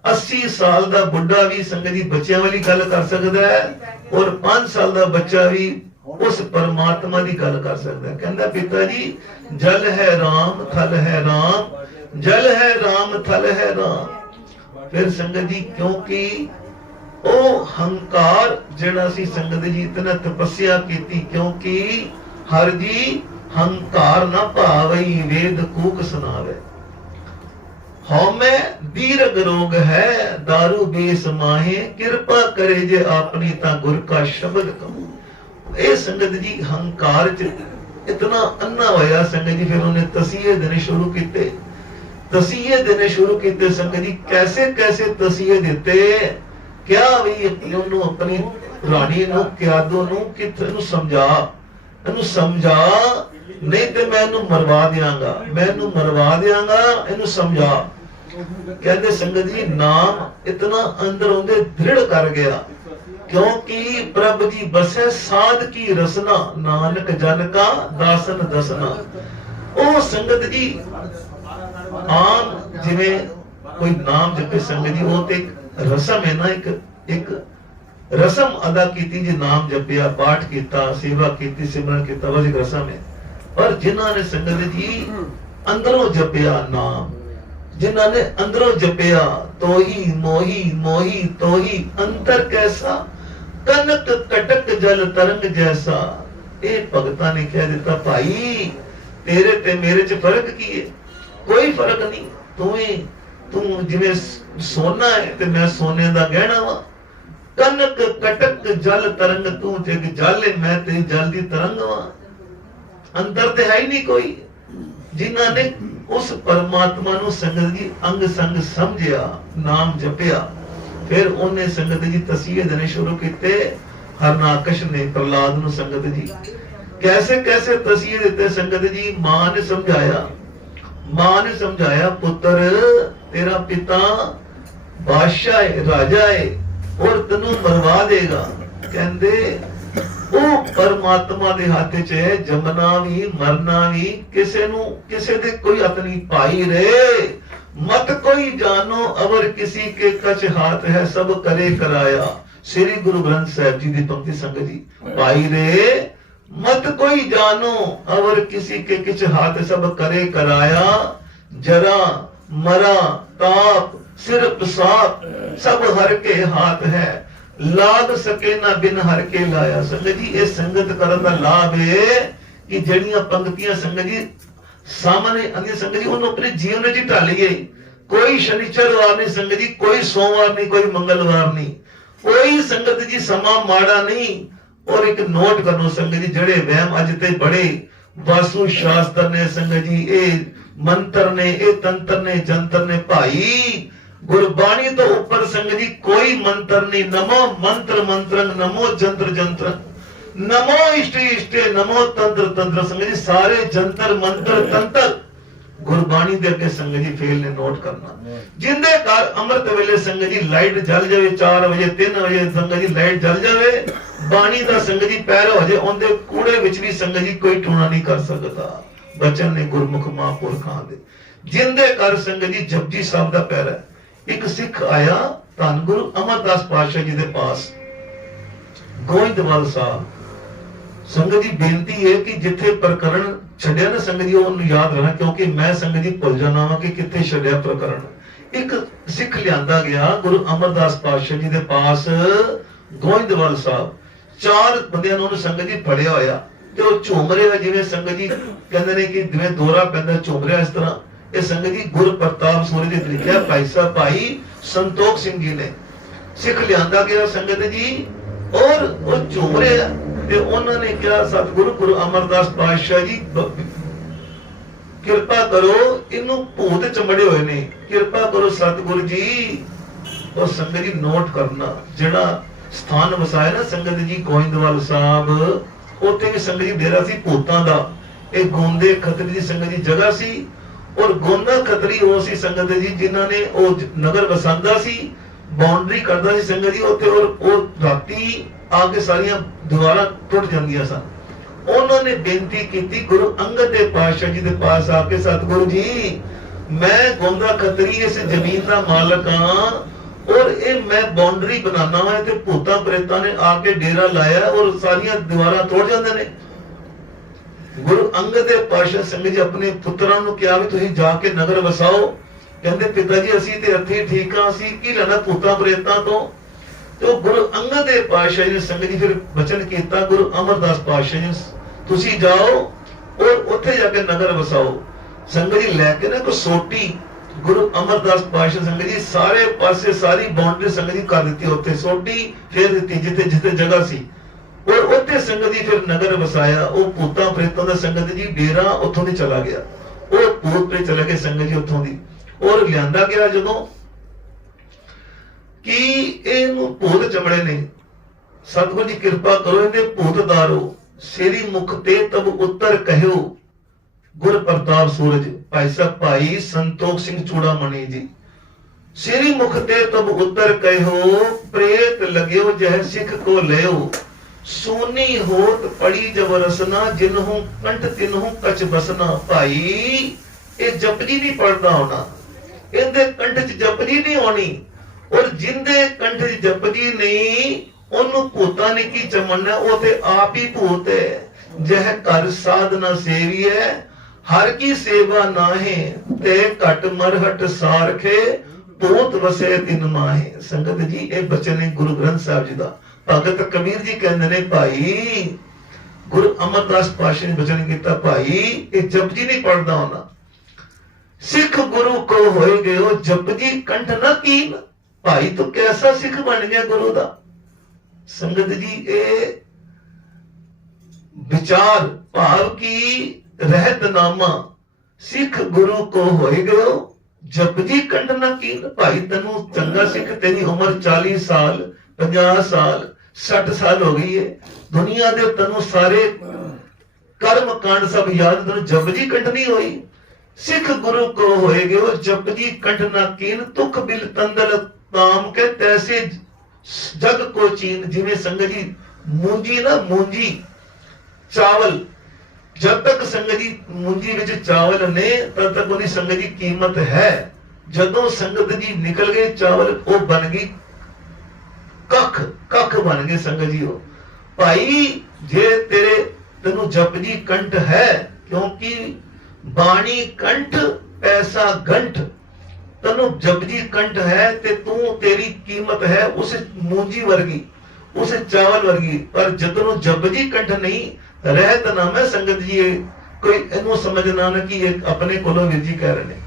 80 साल दा बुढ़ा भी संगत जी बच्चियां वाली गल कर सकदा है, और 5 साल दा बच्चा भी उस परमात्मा की गल कर सकता है। कहता पिता जी जल है राम थल है राम, जल है राम थल है राम। फिर संगत जी क्योंकि ओ हंकार जेड़ा सी संगत जी इतना तपस्या की, क्योंकि हर जी हंकार न भावई वेद कूक सुनावे, हौमे दीर्घ रोग है दारू बेस माहे, कृपा करे जे अपनी ता गुर का शब्द कहूं। ये संगत जी हंकार च इतना अन्ना होया संगत जी, फिर उन्हें तसीहे देने शुरू किए, तसीहे देने शुरू किए संगत जी। कैसे कैसे तसीहे देते, क्या भी अपनी रानी क्यादो समझा नहीं तो मैं इन्हू मरवा दियांगा, मैं इन्हू मरवा दियांगा, इन्हू समझा। कहते संगत जी नाम इतना अंदर उनके दृढ़ कर गया, क्योंकि प्रभु जी बसे साध की रसना, नानक जन का दासन दसना। ओ संगत जी आम जिवें कोई नाम जपे संगत जी, वो तो एक रसम है ना, एक रसम अदा की जी, नाम जपिया, पाठ किया, सेवा की, सिमरन किया, बस एक रसम है। पर जिन्होंने संगत जी अंदरों जपिया नाम, जिन्होंने अंदरों जपिया, तो ही मोही मोही तो ही अंतर कैसा, कनक कटक जल तरंग जैसा। ये भगता ने कह दिता भाई तेरे ते मेरे च फर्क की है? कोई फर्क नहीं। तू जिवें सोना है ते मैं सोने दा गहना वा। कनक कटक जल तरंग, तू जग जल है, मैं तेरी जल दी तरंग वा। अंतर ते है ही नहीं कोई। जिन्होंने उस परमात्मा नु संगत जी अंग संग समझिया, नाम जपिया, फिर उन्हें संगत जी तसीहे देने शुरू किते। हरनाकश ने प्रहलाद नु संगत जी कैसे कैसे तसीहे देते संगत जी। मां ने समझाया, मां ने समझाया पुत्र तेरा पिता बादशाह है, राजा है, और तेनू मरवा देगा। कहंदे ਉਹ परमात्मा ਦੇ ਹੱਥ 'ਚ ਹੈ, ਜੰਮਣਾ ਵੀ ਮਰਨਾ ਵੀ, ਕਿਸੇ ਦੇ ਕੋਈ ਹੱਥ ਨਹੀਂ। ਭਾਈ रे मत कोई जानो अवर किसी के कछ हाथ है, सब करे कराया। श्री गुरु ग्रंथ साहिब जी की पंक्ति संगत जी। भाई रे मत कोई जानो अवर किसी के किछ हाथ, सब करे कराया। जरा मरा ताप सिर साप, सब हर के हाथ है, लाग सके ना बिन हर के लाया। संगत जी ये संगत करन दा लाभ है कि जड़ियां पंक्तियां संगत जी सामने आंदी, संगत जी उन्होंने अपने जीवन में ढालिए। कोई शनिचरवार नहीं संगत जी, कोई सोमवार नहीं, कोई मंगलवार नहीं, कोई संगत जी समा माड़ा नहीं। और एक नोट करो संगत जी, जड़े वहम अज ते बड़े वास्तु शास्त्र ने संगत जी, ए मंत्र ने, ए तंत्र ने, जंतर ने, भाई गुरबाणी तो ऊपर संगत जी कोई मंत्र नहीं। नमो मंत्र मंत्र, नमो जंत्र जंत्र, नमो इष्ट इष्ट, नमो तंत्र तंत्र। संगत जी सारे जंतर मंत्र तंत्र गुरबाणी दे अगे संगत जी फेल ने नोट करना। जिंदे घर अमृत वेले संगत जी लाइट जल जावे, 4 बजे 3 बजे संगत जी लाइट जल जावे, बाणी दा संगत जी पैर हो जाए, उनके कूड़े विच भी संगत जी कोई टूणा नहीं कर सकता। बचन ने गुरमुख महापुरखां दे। जिंदे घर संगत जी जपजी साहब दा पैर है। एक सिख आया धन गुरु अमरदास पातशाह जी के पास, गोइंदवाल साहब। संगत जी बेनती है कि जिथे प्रकरण छड़िया ना संगत जी उन्हें याद रखना, क्योंकि मैं संगत जी भुल जाना वा कि किथे छड़िया प्रकरण। एक सिख लियांदा गया गुरु अमरदास पातशाह जी के पास, गोइंदवाल साहब। 4 बंदियां ने संगत जी फड़िया होया ते वो झूम रहे, जिवें संगत जी कहंदे ने कि जिवें दौरा पैंदा झूम रहा, इस तरह ये संगत जी गुरु प्रताप सूर्य जी लिखा। भाई साहब भाई संतोख सिंह जी ने सिख लियांदा गया संगत जी, और वो झूम रहे ते उन्होंने कहा सतगुरु गुरु अमरदास पातशाह जी कृपा करो, इनू भूत चमड़े हुए ने, कृपा करो सतगुरु जी। और संगत जी नोट करना, जड़ा स्थान वसाया ना संगत जी गोइंदवाल साहब, उत्थे भी संगत जी डेरा सी भूतां दा। एक गोंदे खतरी दी संगत जी जगह सी, और गोंदा खतरी वो सी संगत जी जिन्हां ने वो नगर वसांदा सी, बाउंड्री करदा सी संगत जी उत्थे। और राती आके सारियां दीवारां टुट जांदियां सन। उन्होंने बेनती की गुरु अंगद देव पातशाह जी के पास आके, सतगुरु जी मैं गोंदा खतरी इस जमीन का मालक हाँ, और ये मैं बाउंड्री बनाना वा ते भूतां प्रेतां ने आके डेरा लाया और सारियां दीवारां तोड़ जांदे ने। गुरु अंगद देव पातशाह संगत जी अपने पुत्रां नूं कहा भी तुसीं जाके नगर वसाओ। कहंदे पिता जी असीं ते इत्थे ठीक हां, असीं की लेना भूतां प्रेतां तो। तो गुरु अंगद देव पातशाह जी ने संगत जी फिर वचन किया, गुरु अमरदास पातशाह जी तुसीं जाओ और उत्थे जाके नगर वसाओ। संगत जी लैके ना कोई सोटी गुरु अमरदास पातशाह संगत जी सारे पासे सारी बाउंड्री संगत जी कर दी, उत्थे सोटी फेर दी जिथे जिथे जगह सी, और उत्थे संगत जी फिर नगर वसाया। वो भूतां प्रेतां दा संगत जी डेरा उत्थों दी चला गया, वो भूत प्रेत चले गए संगत जी उत्थों दी। और लियांदा गया जदों कि इहनूं भूत चमड़े ने, सतगुरु जी कृपा करो इहदे भूत दारो। सेरी मुख ते तब उत्तर कहो गुर प्रताप सूरज। भाई साहब भाई संतोख सिंह चूड़ामणि जी। सेरी मुख ते तब उत्तर कहो प्रेत लग्यो जह सिख को लेओ सोनी होत पड़ी जब रसना जिन्हों कंठ तिन्हों कच बसना। भाई ये जपजी नहीं पढ़ना होना, इनके कंठ च जपजी नहीं होनी, और जिंदे कंठ च जपजी नहीं ओनू भूतां ने की चमनना, वो ते आप ही भूत है। जह कर साधना सेवी है हर की सेवा नाहे ते घट मरहट सारखे भूत वसे तिन माहे। संगत जी ये बचन है गुरु ग्रंथ साहब जी का। भगत कबीर जी कहते ने भाई गुरु अमरदास पातशाह ने बचन किया भाई ये जपजी नहीं पढ़ना होना। सिख गुरु को होए गयो जपजी कंठ न कीन। भाई तो कैसा सिख बन गया गुरु दा। संगत जी ये विचार भाव की रहतनामा सिख गुरु को होए गयो जपजी कंठ न कीन। भाई तेनू चंगा सिख तेरी उम्र 40 साल 50 साल 60 साल हो गई है, दुनिया दे तेनू सारे कर्म कांड सब याद, तेनू जपजी कंठ नहीं होई। सिख गुरु को होए गयो जपजी कंठ न कीन तुख बिल तंदल ताम के तैसे जग को चीन। जिਵੇਂ संगत जी मूंजी ना मूंजी चावल जब तक संगत जी मूंजी विच चावल ने तब तक उनकी संगत जी कीमत है। जदों संगत जी निकल गए चावल वो बन गई कख, कख बन गए संगत जी। हो भाई जे तेरे तेनू जपजी कंठ है, क्योंकि बाणी कंठ पैसा गंठ, तेनू जपजी कंठ है ते तू तेरी कीमत है उस मूंजी वर्गी उस चावल वर्गी। पर जदों जपजी कंठ नहीं रहत ना मैं संगत जी कोई इनू समझना ना कि एक अपने कोलों वीर जी कह रहे हैं।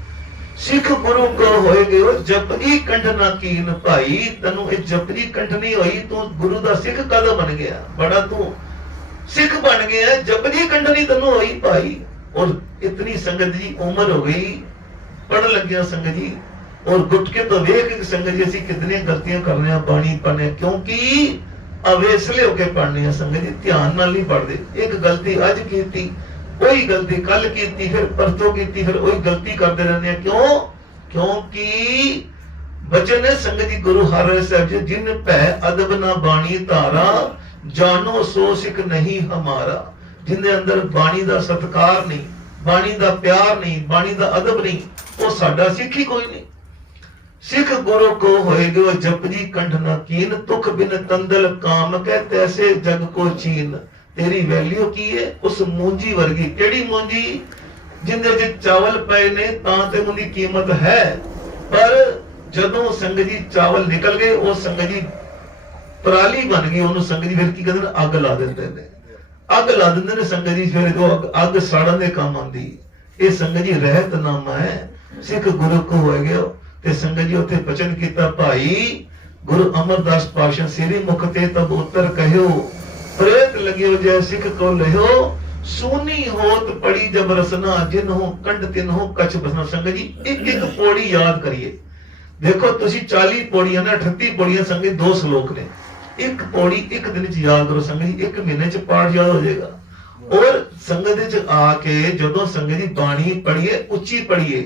सिख गुरु को होए गयो जपजी कंठ ना कीन। भाई तेनू ये जपजी कंठ नहीं होई तू गुरु दा सिख कद बन गया, बड़ा तू सिख बन गया, जपजी कंठ नहीं तेनू होई भाई। और इतनी संगत जी उम्र हो गई पढ़ लग गया संगत जी, और गुटके तो वेख संगत जी असी कितनी गलतियां कर रहे हैं बाणी पढ़ने, क्योंकि अवेसले होके पढ़ने हैं संगत जी, ध्यान नाल नहीं पढ़ते। एक गलती अज की वही गलती कल की फिर परसों की फिर वही गलती करते रहने। क्यों? क्योंकि बचन है संगत जी गुरु हरराय साहब जी जिन पै अदब ना बाणी धारा जानो सो सिख नहीं हमारा। जिंदे अंदर बाणी दा सत्कार नहीं, बाणी दा प्यार नहीं, बाणी दा अदब नहीं, वो साडा सिख ही कोई नहीं। सिख गुरु को होए गयो जपजी कंठ न कीन तुख बिन तंदल काम कह तैसे जग को चीन। तेरी वैल्यू की है उस मूंजी वर्गी। केड़ी मूंजी? जिंदे च चावल पए ने तां ते उनकी कीमत है, पर जदों संगत जी चावल निकल गए वो संगत जी पराली बन गई, उन्होंने संगत जी फिर की कहते अग ला देंदे ने, अग ला देंदे ने संगत जी, फिर जो अग साड़न दे काम आंदी। ये संगत जी रहतनामा है। सिख गुरु को होए गयो ते संगत जी उत्थे बचन कीता भाई गुरु अमरदास पातशाह सेरी मुख ते तब उत्तर कहो प्रेत लग्यो जय सिख को लहो सोनी होत पड़ी जब रसना जिन्हों कंठ तिन्हों कछ बसना। संगत जी एक एक पौड़ी याद करिए। देखो तुसी 40 पौड़ियां ने 38 पौड़ियां संगत 2 श्लोक ने, एक पौड़ी एक दिन च याद करो संगत जी, एक महीने च पाठ याद हो जाएगा। और संगत च आके जदों संगत जी बाणी पढ़िए उच्ची पढ़िए,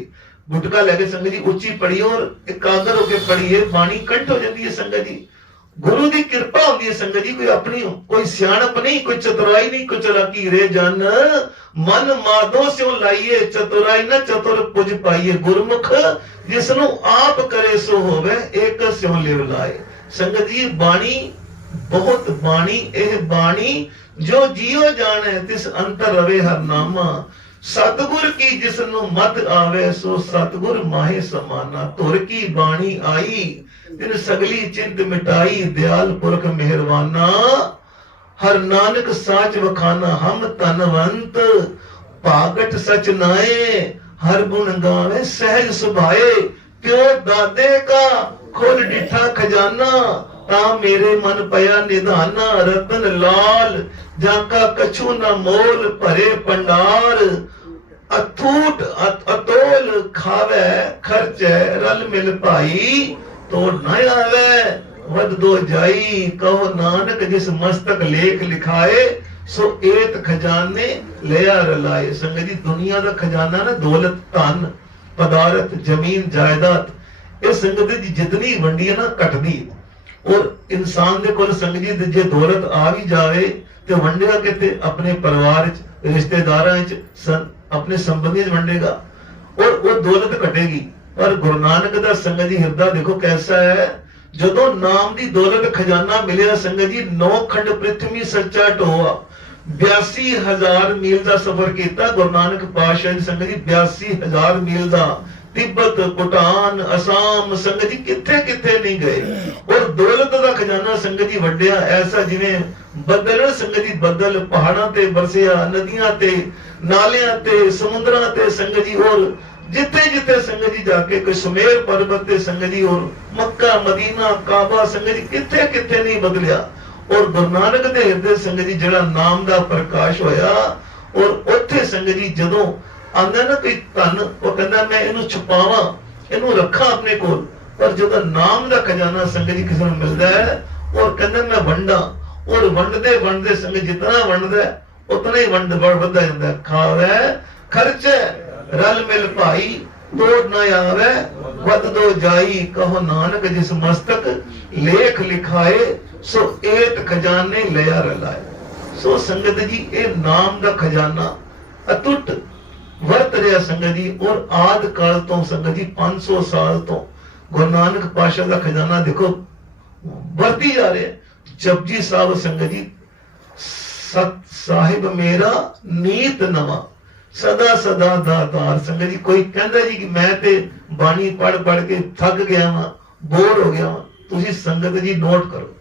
गुटका लेके संगत जी उच्ची पढ़िए और एकाग्र होकर पढ़िए, बाणी कंठ हो जाती है संगत जी। गुरु की कृपा होती है संगत जी, कोई अपनी कोई सियाणप नहीं, कोई चतुराई नहीं, कोई चलाकी रे जन मन माधो स्यों लाइए चतुराई न चतुर पुज पाइए। गुरमुख जिसनु आप करे सो होवे एक स्यों लिव लाए। संगत जी बाणी बहुत बाणी एह बाणी जो जियो जाने तिस अंतर रवे हर नामा। सतगुर की जिसनु मत आवे सो सतगुर माहे समाना। तुर की बाणी आई तिन सगली चिंत मिटाई दयाल पुरख मेहरवाना। हर नानक साच वखाना हम तनवंत पागट सच नाए। हर गुण गावे सहज सुभाए प्यो दादे का खोल डिठा खजाना। ता मेरे मन पया निधाना रतन लाल जाका कछु न मोल भरे पंडार। अथूट अतोल खावे खर्चे रल मिल भाई तोड़ न आवे वद दो जाई। कहो नानक जिस मस्तक लेख लिखाए सो एत खजाने लिया रलाए। संगत जी दुनिया का खजाना ना दौलत धन पदार्थ जमीन जायदाद ये संगत जी जितनी वंडी है ना घटदी और इंसान दे कोल संगत जी जे दौलत आ भी जाए तो वंडेगा किते अपने परिवार च रिश्तेदारां च अपने संबंधी च वंडेगा और वो दौलत घटेगी। पर गुरु नानक दा संगत जी हिरदा देखो कैसा है जदों नाम दी दौलत खजाना मिलिया संगत जी 9 खंड पृथ्वी सच्चा ढोआ 82,000 मील का सफर किया गुरु नानक पातशाह संगत जी 82,000 मील का तिब्बत भूटान असम संगत जी किथे किथे नहीं गए और दौलत का खजाना संगत जी वड्या ऐसा जिवें बदल संगत जी बदल पहाड़ां ते बरसिया नदियां ते नालियां ते समुद्रां ते संगत जी और जिथे जिथे संगत जी जाके कोई सुमेर पर्वत ते संगत जी और मक्का मदीना काबा संगत जी किथे किथे नहीं बदलिया और गुरु नानक दे हृदय संगत जी जिहड़ा नाम दा प्रकाश होया और उत्थे संगत जी जदों आंदा ना कोई धन वो कहंदा मैं इहनूं छुपावां इहनूं रखां अपने कोल पर जदों नाम दा खजाना संगत जी किसे नूं मिलदा है और कहंदा मैं वंडा और वंडदे वंडदे संगत जितना वंडदा उतना ही वंड बढ़दा जांदा है। खावे खर्चे रल मिल भाई तोड़ न आवे वद दो जाई कहो नानक जिस मस्तक लेख लिखाए सो एत खजाने लिया रलाए। सो संगत जी ये नाम दा खजाना अटुट वर्त रहा संगत जी और आद काल तो संगत जी 500 साल तो गुरु नानक पातशाह का खजाना देखो बढ़ती जा रहे। जपजी साहब संगत जी सत साहिब मेरा नीत नवा सदा सदा दातार। संगत जी कोई कहता जी कि मैं ते बाणी पढ़ पढ़ के थक गया वा बोर हो गया वा तुसी संगत जी नोट करो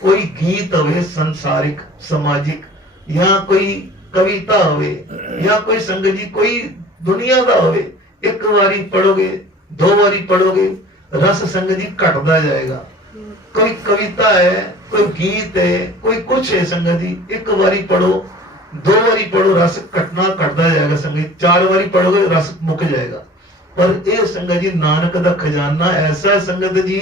कोई गीत होवे संसारिक समाजिक या कोई कविता होवे या कोई संगत जी कोई दुनिया का होवे एक बारी पढ़ोगे 2 बारी पढ़ोगे रस संगत जी घटता जाएगा। कोई कविता है कोई गीत है कोई कुछ है संगत जी एक बारी पढ़ो 2 बारी पढ़ो रस घटता जाएगा संगत 4 बारी पढ़ोगे रस मुक जाएगा। पर ये संगत जी नानक दा खजाना ऐसा है संगत जी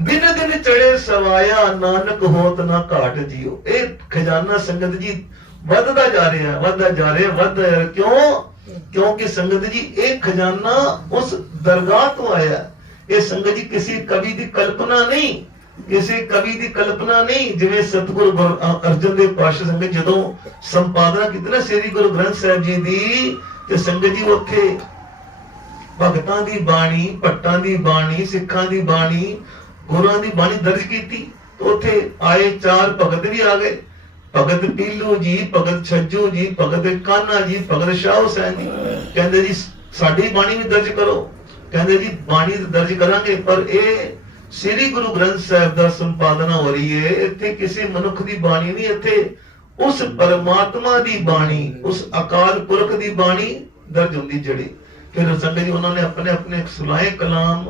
दिन दिन चढ़े सवाया नानक होत ना घाट जियो। ये खजाना संगत जी ਵਧਦਾ ਜਾ ਰਿਹਾ क्योंकि संगत जी एक खजाना उस दरगाह तो आया। ये संगत जी किसी कवि की कल्पना नहीं किसी कवि की कल्पना नहीं जिवें सतगुरु अर्जन देव पातशाह संगत जदों संपादना की ना श्री गुरु ग्रंथ साहिब जी दी ते संगत जी उत्थे भगतां दी बाणी भट्टां दी बाणी सिखां दी बाणी गुरुआं दी बाणी दर्ज की तो उत्थे आए 4 भगत भी आ गए भगत पीलू जी भगत छज्जू जी भगत कान्हा जी भगत शाह हुसैन जी कहंदे जी साडी बाणी भी दर्ज करो कहंदे जी बाणी दर्ज करांगे पर ए श्री गुरु ग्रंथ साहिब दा संपादना हो रही है इत्थे किसी मनुख दी बाणी नहीं इत्थे उस परमात्मा दी बाणी उस अकाल पुरख दी बाणी दर्ज हुंदी जड़ी। फिर संगत जी उन्होंने अपने अपने सुनाए कलाम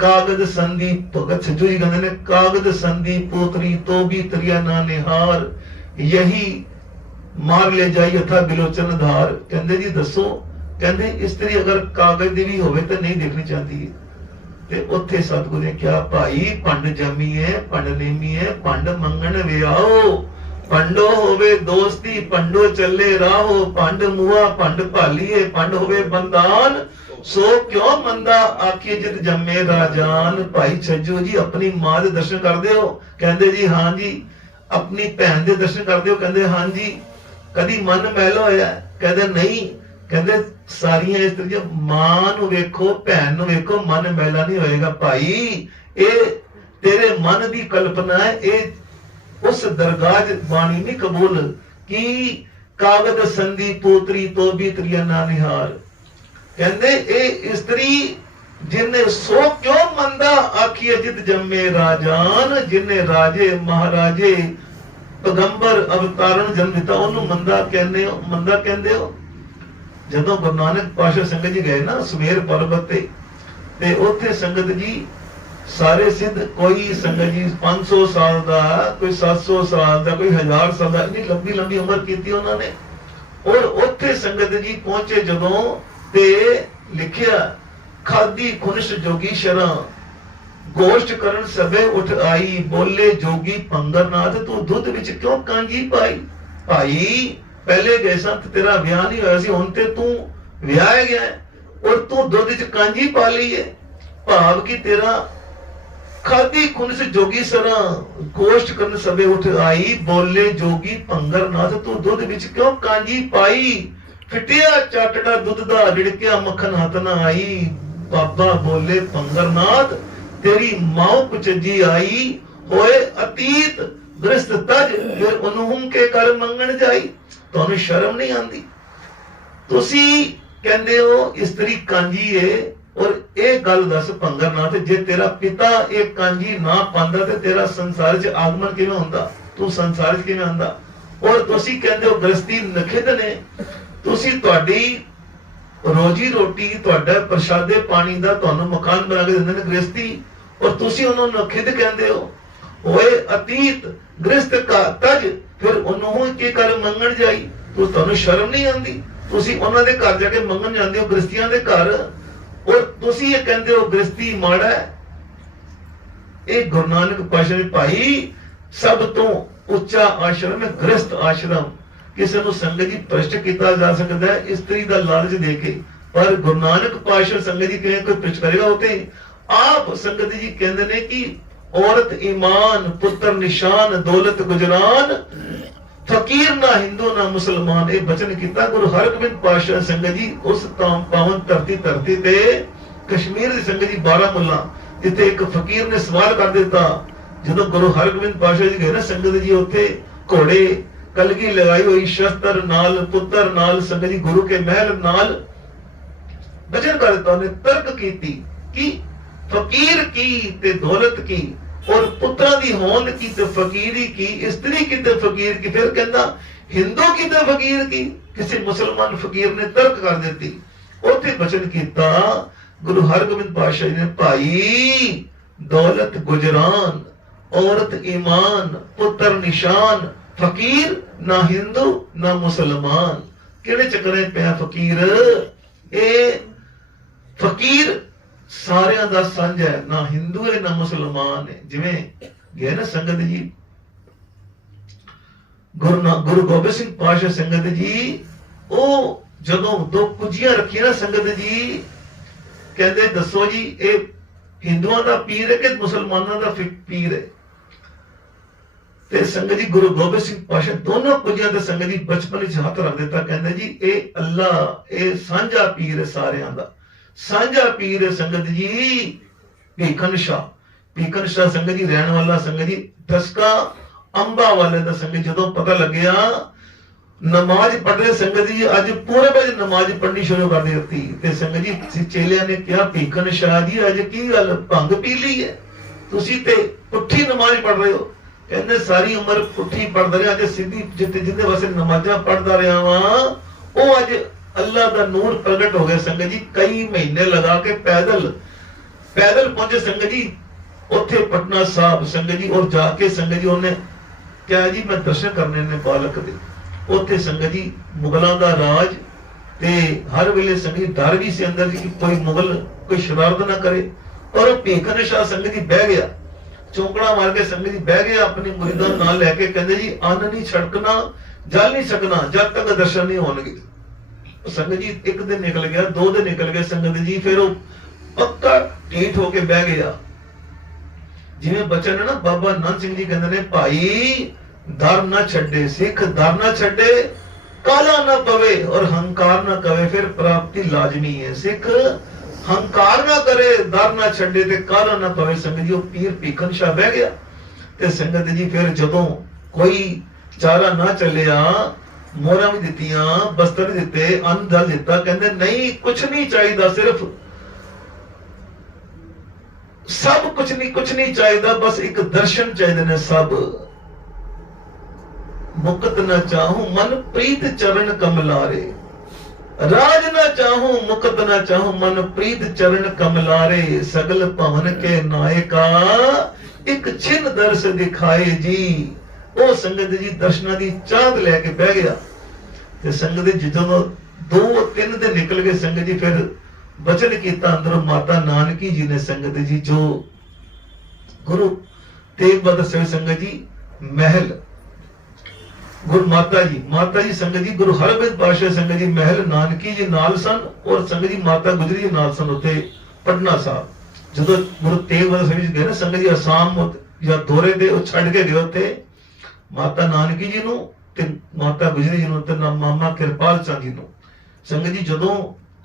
कागद संधि भगत छज्जू जी कहते हैं कागद संधि पोतरी तो भी तरिया ना निहार यही मार ले जाई अथा बिलोचन धार। कहते जी दसो कहते इस्त्री अगर कागज दी भी होवे तो नहीं देखनी चाहती ते उत्थे सतगुरु ने क्या भाई पंड जमी है पंड नेमी है पंड मंगन विआओ पंडो होवे दोस्ती पंडो चले राहो पंड मुआ पंड भालीए पंड होवे बंदान सो क्यों मंदा आखिए जित जम्मे राजान। भाई छज्जू जी अपनी मां दे दर्शन करदे हो कहंदे जी हां जी अपनी भैन दे दर्शन करदे हो कहंदे हां जी कदी मन मैल होया कहंदे नहीं कहंदे सारियां इस्त्रियां मां नु वेखो भैन नु वेखो मन मैला नहीं होएगा। भाई ए तेरे मन दी कल्पना है ए उस दरगाह बाणी नहीं कबूल की कागद संधि पोतरी तो भी त्रिया ना निहार। कहंदे ए स्त्री जिन्ने सो क्यों मंदा आखिए जित जम्मे राजान जिन्ने राजे महाराजे पैगंबर अवतारण जन्म दिता ओनू मंदा कहंदे हो। जदों गुरु नानक पातशाह संगत जी गए ना सुमेर पर्वत ते उत्थे संगत जी सारे सिद्ध कोई संगत जी 500 साल दा कोई 700 साल दा कोई 1000 साल दा इतनी लंबी लंबी उम्र कीती उन्होंने और उत्थे संगत जी पहुंचे जदों ते लिखिया खादी खुनिश जोगी शरा गोष्ठ करन सबे उठ आई, बोले जोगी पंगरनाथ तू दुध विच क्यों कांजी पाई। भाई पहले गए सन तेरा विआह नहीं होया सी, हुण ते तू विआह गया और तू दुध विच कांजी पा ली है। भाव कि तेरा खादी खुन से जोगी सरा, गोष्ठ करन सबे उठ आई, बोले जोगी पंगरनाथ तू दुध विच क्यों कांजी पाई। फिटिया चाटड़ा दुध दा रिड़किया मक्खन हथ ना आई। बाबा बोले पंगरनाथ तेरी माओ कुचजी आई, होए अतीत ग्रस्त तज फिर उन्हूं के कर मंगण जाई। तुहानू शर्म नहीं आंदी? तुसी कहंदे हो इस्त्री कांजी है, और एक गल दस पंगरनाथ, जे तेरा पिता एक कांजी ना पांदा ते तेरा संसार च आगमन किवें हुंदा, तू संसार च किवें आंदा। और तुसी कहंदे हो गृहस्थी नखिद ने, तुसी तुहाडी रोजी रोटी तुहाडा प्रसादे पानी दा तुहानू मकान बना के दिंदे ने गृहस्थी, और तुसी उन्हों नखिद कहंदे हो। ओए अतीत गृहस्थ का तज फिर उन्हों के कर मंगण जाई। तू तुहानू शर्म नहीं आंदी? तुसी उन्हां दे घर जाके मंगण जांदे हो, गृहस्थियां दे घर, और तुसी ये कहंदे हो गृहस्थी माड़ा है। ਇਹ ਗੁਰੂ ਨਾਨਕ ਪਾਤਸ਼ਾਹ ਦੇ ਭਾਈ ਸਭ ਤੋਂ ਉੱਚਾ ਆਸ਼ਰਮ ਹੈ ਗ੍ਰਸਥ ਆਸ਼ਰਮ। ਕਿਸੇ ਨੂੰ ਸੰਗਤ ਜੀ ਭ੍ਰਿਸ਼ਟ ਕੀਤਾ ਜਾ ਸਕਦਾ ਹੈ ਇਸਤਰੀ ਦਾ ਲਾਲਚ ਦੇ ਕੇ, ਪਰ ਗੁਰੂ ਨਾਨਕ ਪਾਤਸ਼ਾਹ ਸੰਗਤ ਜੀ ਕਿਵੇਂ ਕੋਈ ਭ੍ਰਿਸ਼ਟ ਕਰੇਗਾ? ਉਹ ਤੇ ਆਪ ਸੰਗਤ ਜੀ ਕਹਿੰਦੇ ਨੇ ਕਿ औरत ईमान पुत्र निशान दौलत गुजरान फकीर ना हिंदू ना मुसलमान। ये बचन किया गुरु हरगोबिंद पातशाह संगत जी उस पावन धरती ते कश्मीर की संगत जी बारामुला जिथे एक फकीर ने सवाल कर दिता। जो गुरु हरगोबिंद पातशाह जी गए ना संगत जी उत्थे घोड़े कलगी लगाई हुई शस्त्र नाल पुत्र नाल संगत जी गुरु के महल नाल बचन कर दिता। उन्हें तर्क की फकीर की ते दौलत की और पुत्रा दी होंद की ते फकीरी की, स्त्री की ते फकीर की, फिर कहना हिंदू की ते फकीर की। किसी मुसलमान फकीर ने तर्क कर देती। उथे बचन किया गुरु हरगोबिंद पातशाह जी ने, भाई दौलत गुजरान औरत ईमान पुत्र निशान फकीर ना हिंदू ना मुसलमान। किहड़े चक्करे पिया फकीर? ए फकीर सारियां दा सांझा है, ना हिंदू है ना मुसलमान है। जिवें गए ना संगत जी गुरु गोबिंद सिंह पातशाह संगत जी ओ जदों दो कुजियां रखी ना संगत जी कहंदे दसो जी ए हिंदुआं दा पीर है कि मुसलमानां दा पीर है? ते संगत जी गुरु गोबिंद सिंह पातशाह दोनों कुजियां ते संगत जी बचपन च हथ रख दिता। कहंदे जी ए अल्लाह ए सांझा पीर है सारियां दा, सांझा पीर संगत जी भीखन शाह संगत जी रहने वाला संगत जी ठसका अंबा वाले दा संगत जदों पता लग्या नमाज पढ़ रहे संगत जी अज पूरे बजे नमाज पढ़नी शुरू कर दी। ते संगत जी चेलियां ने कहा भीखन शाह जी अज की गल भंग पी ली है, तुसी ते पुठी नमाज पढ़ रहे हो? कहंदे सारी उम्र पुठी पढ़दा रहा, अज सीधी जिते वास्ते नमाजा पढ़दा रहा वां ओ अज अल्लाह का नूर प्रगट हो गया। संगत जी कई महीने लगा के पैदल पहुंचे संगत जी उथे पटना साहब संगत जी, और जाके संगत जी उन्हें क्या जी मैं दर्शन करने ने बालक दे। उथे संगत जी मुगलों का राज ते हर वेले संगत जी डर भी से अंदर जी कोई मुगल कोई शरारत ना करे। और भीखन शाह संगत जी बह गया, चौंकड़ा मार के संगत जी बह गया अपनी मुरीदां नाल लेके। कहंदे जी अन्न नहीं छड़कना जल नहीं सकना जब तक दर्शन नहीं होणगे। संगत जी एक दिन निकल गया, दो दिन निकल गए संगत जी, फिर वो पक्का ढीठ होके बह गया। जिवें बचन है ना बाबा नंद सिंह जी कहते ने, भाई दर ना छड़े सिख दर ना छड़े काला ना पवे और हंकार ना कवे, फिर प्राप्ति लाजमी है। सिख हंकार ना करे दर ना छड़े ते काला ना पवे। संगत जी वो पीर भीखन शाह बह गया। ते संगत जी फिर जदों कोई चारा ना चलिया, मोहरा भी दित्तियां, बस्तर भी दिते, अन्न जल दिता। कहंदे नहीं कुछ नहीं चाहिए, सिर्फ सब कुछ नहीं चाहिए, बस एक दर्शन चाहिए ने सब। मुकत ना चाहूं मन प्रीत चरण कमलारे, राज ना चाहूं मुकत ना चाहूं मन प्रीत चरण कमलारे। सगल भवन के नायका एक छिन दर्श दिखाए जी। ਉਹ ਸੰਗਤ ਜੀ ਦਰਸ਼ਨਾਂ ਦੀ ਚਾਹਤ ਲੈ ਕੇ ਬਹਿ ਗਿਆ। ਤੇ ਸੰਗਤ ਜੀ ਜਦੋਂ 2-3 ਦਿਨ ਨਿਕਲ ਗਏ ਸੰਗਤ ਜੀ ਫਿਰ ਬਚਨ ਕੀਤਾ ਅੰਦਰੋਂ ਮਾਤਾ ਨਾਨਕੀ ਜੀ ਨੇ ਸੰਗਤ ਜੀ ਜੋ गुरु तेग बहादुर साहिब संगत जी महल, गुरु माता जी संगत जी गुरु हरगोबिंद पातशाह संगत जी महल नानकी जी नाल सन और संगत जी माता गुजरी जी नाल सन उत्थे पटना साहब। ਜਦੋਂ ਗੁਰੂ ਤੇਗ ਬਹਾਦਰ ਸਾਹਿਬ ਜੀ ਗਏ ਨਾ ਸੰਗਤ ਜੀ ਅਸਾਮ ਜਾਂ ਦੌਰੇ ਦੇ, ਉਹ ਛੱਡ ਕੇ ਗਏ ਉੱਥੇ ਮਾਤਾ ਨਾਨਕੀ ਜੀ ਨੂੰ ਤੇ ਮਾਤਾ ਗੁਜਰੀ ਜੀ ਨੂੰ ਤੇ ਮਾਮਾ ਕਿਰਪਾਲ ਚੰਦ ਜੀ ਨੂੰ। ਸੰਗਤ ਜੀ ਜਦੋਂ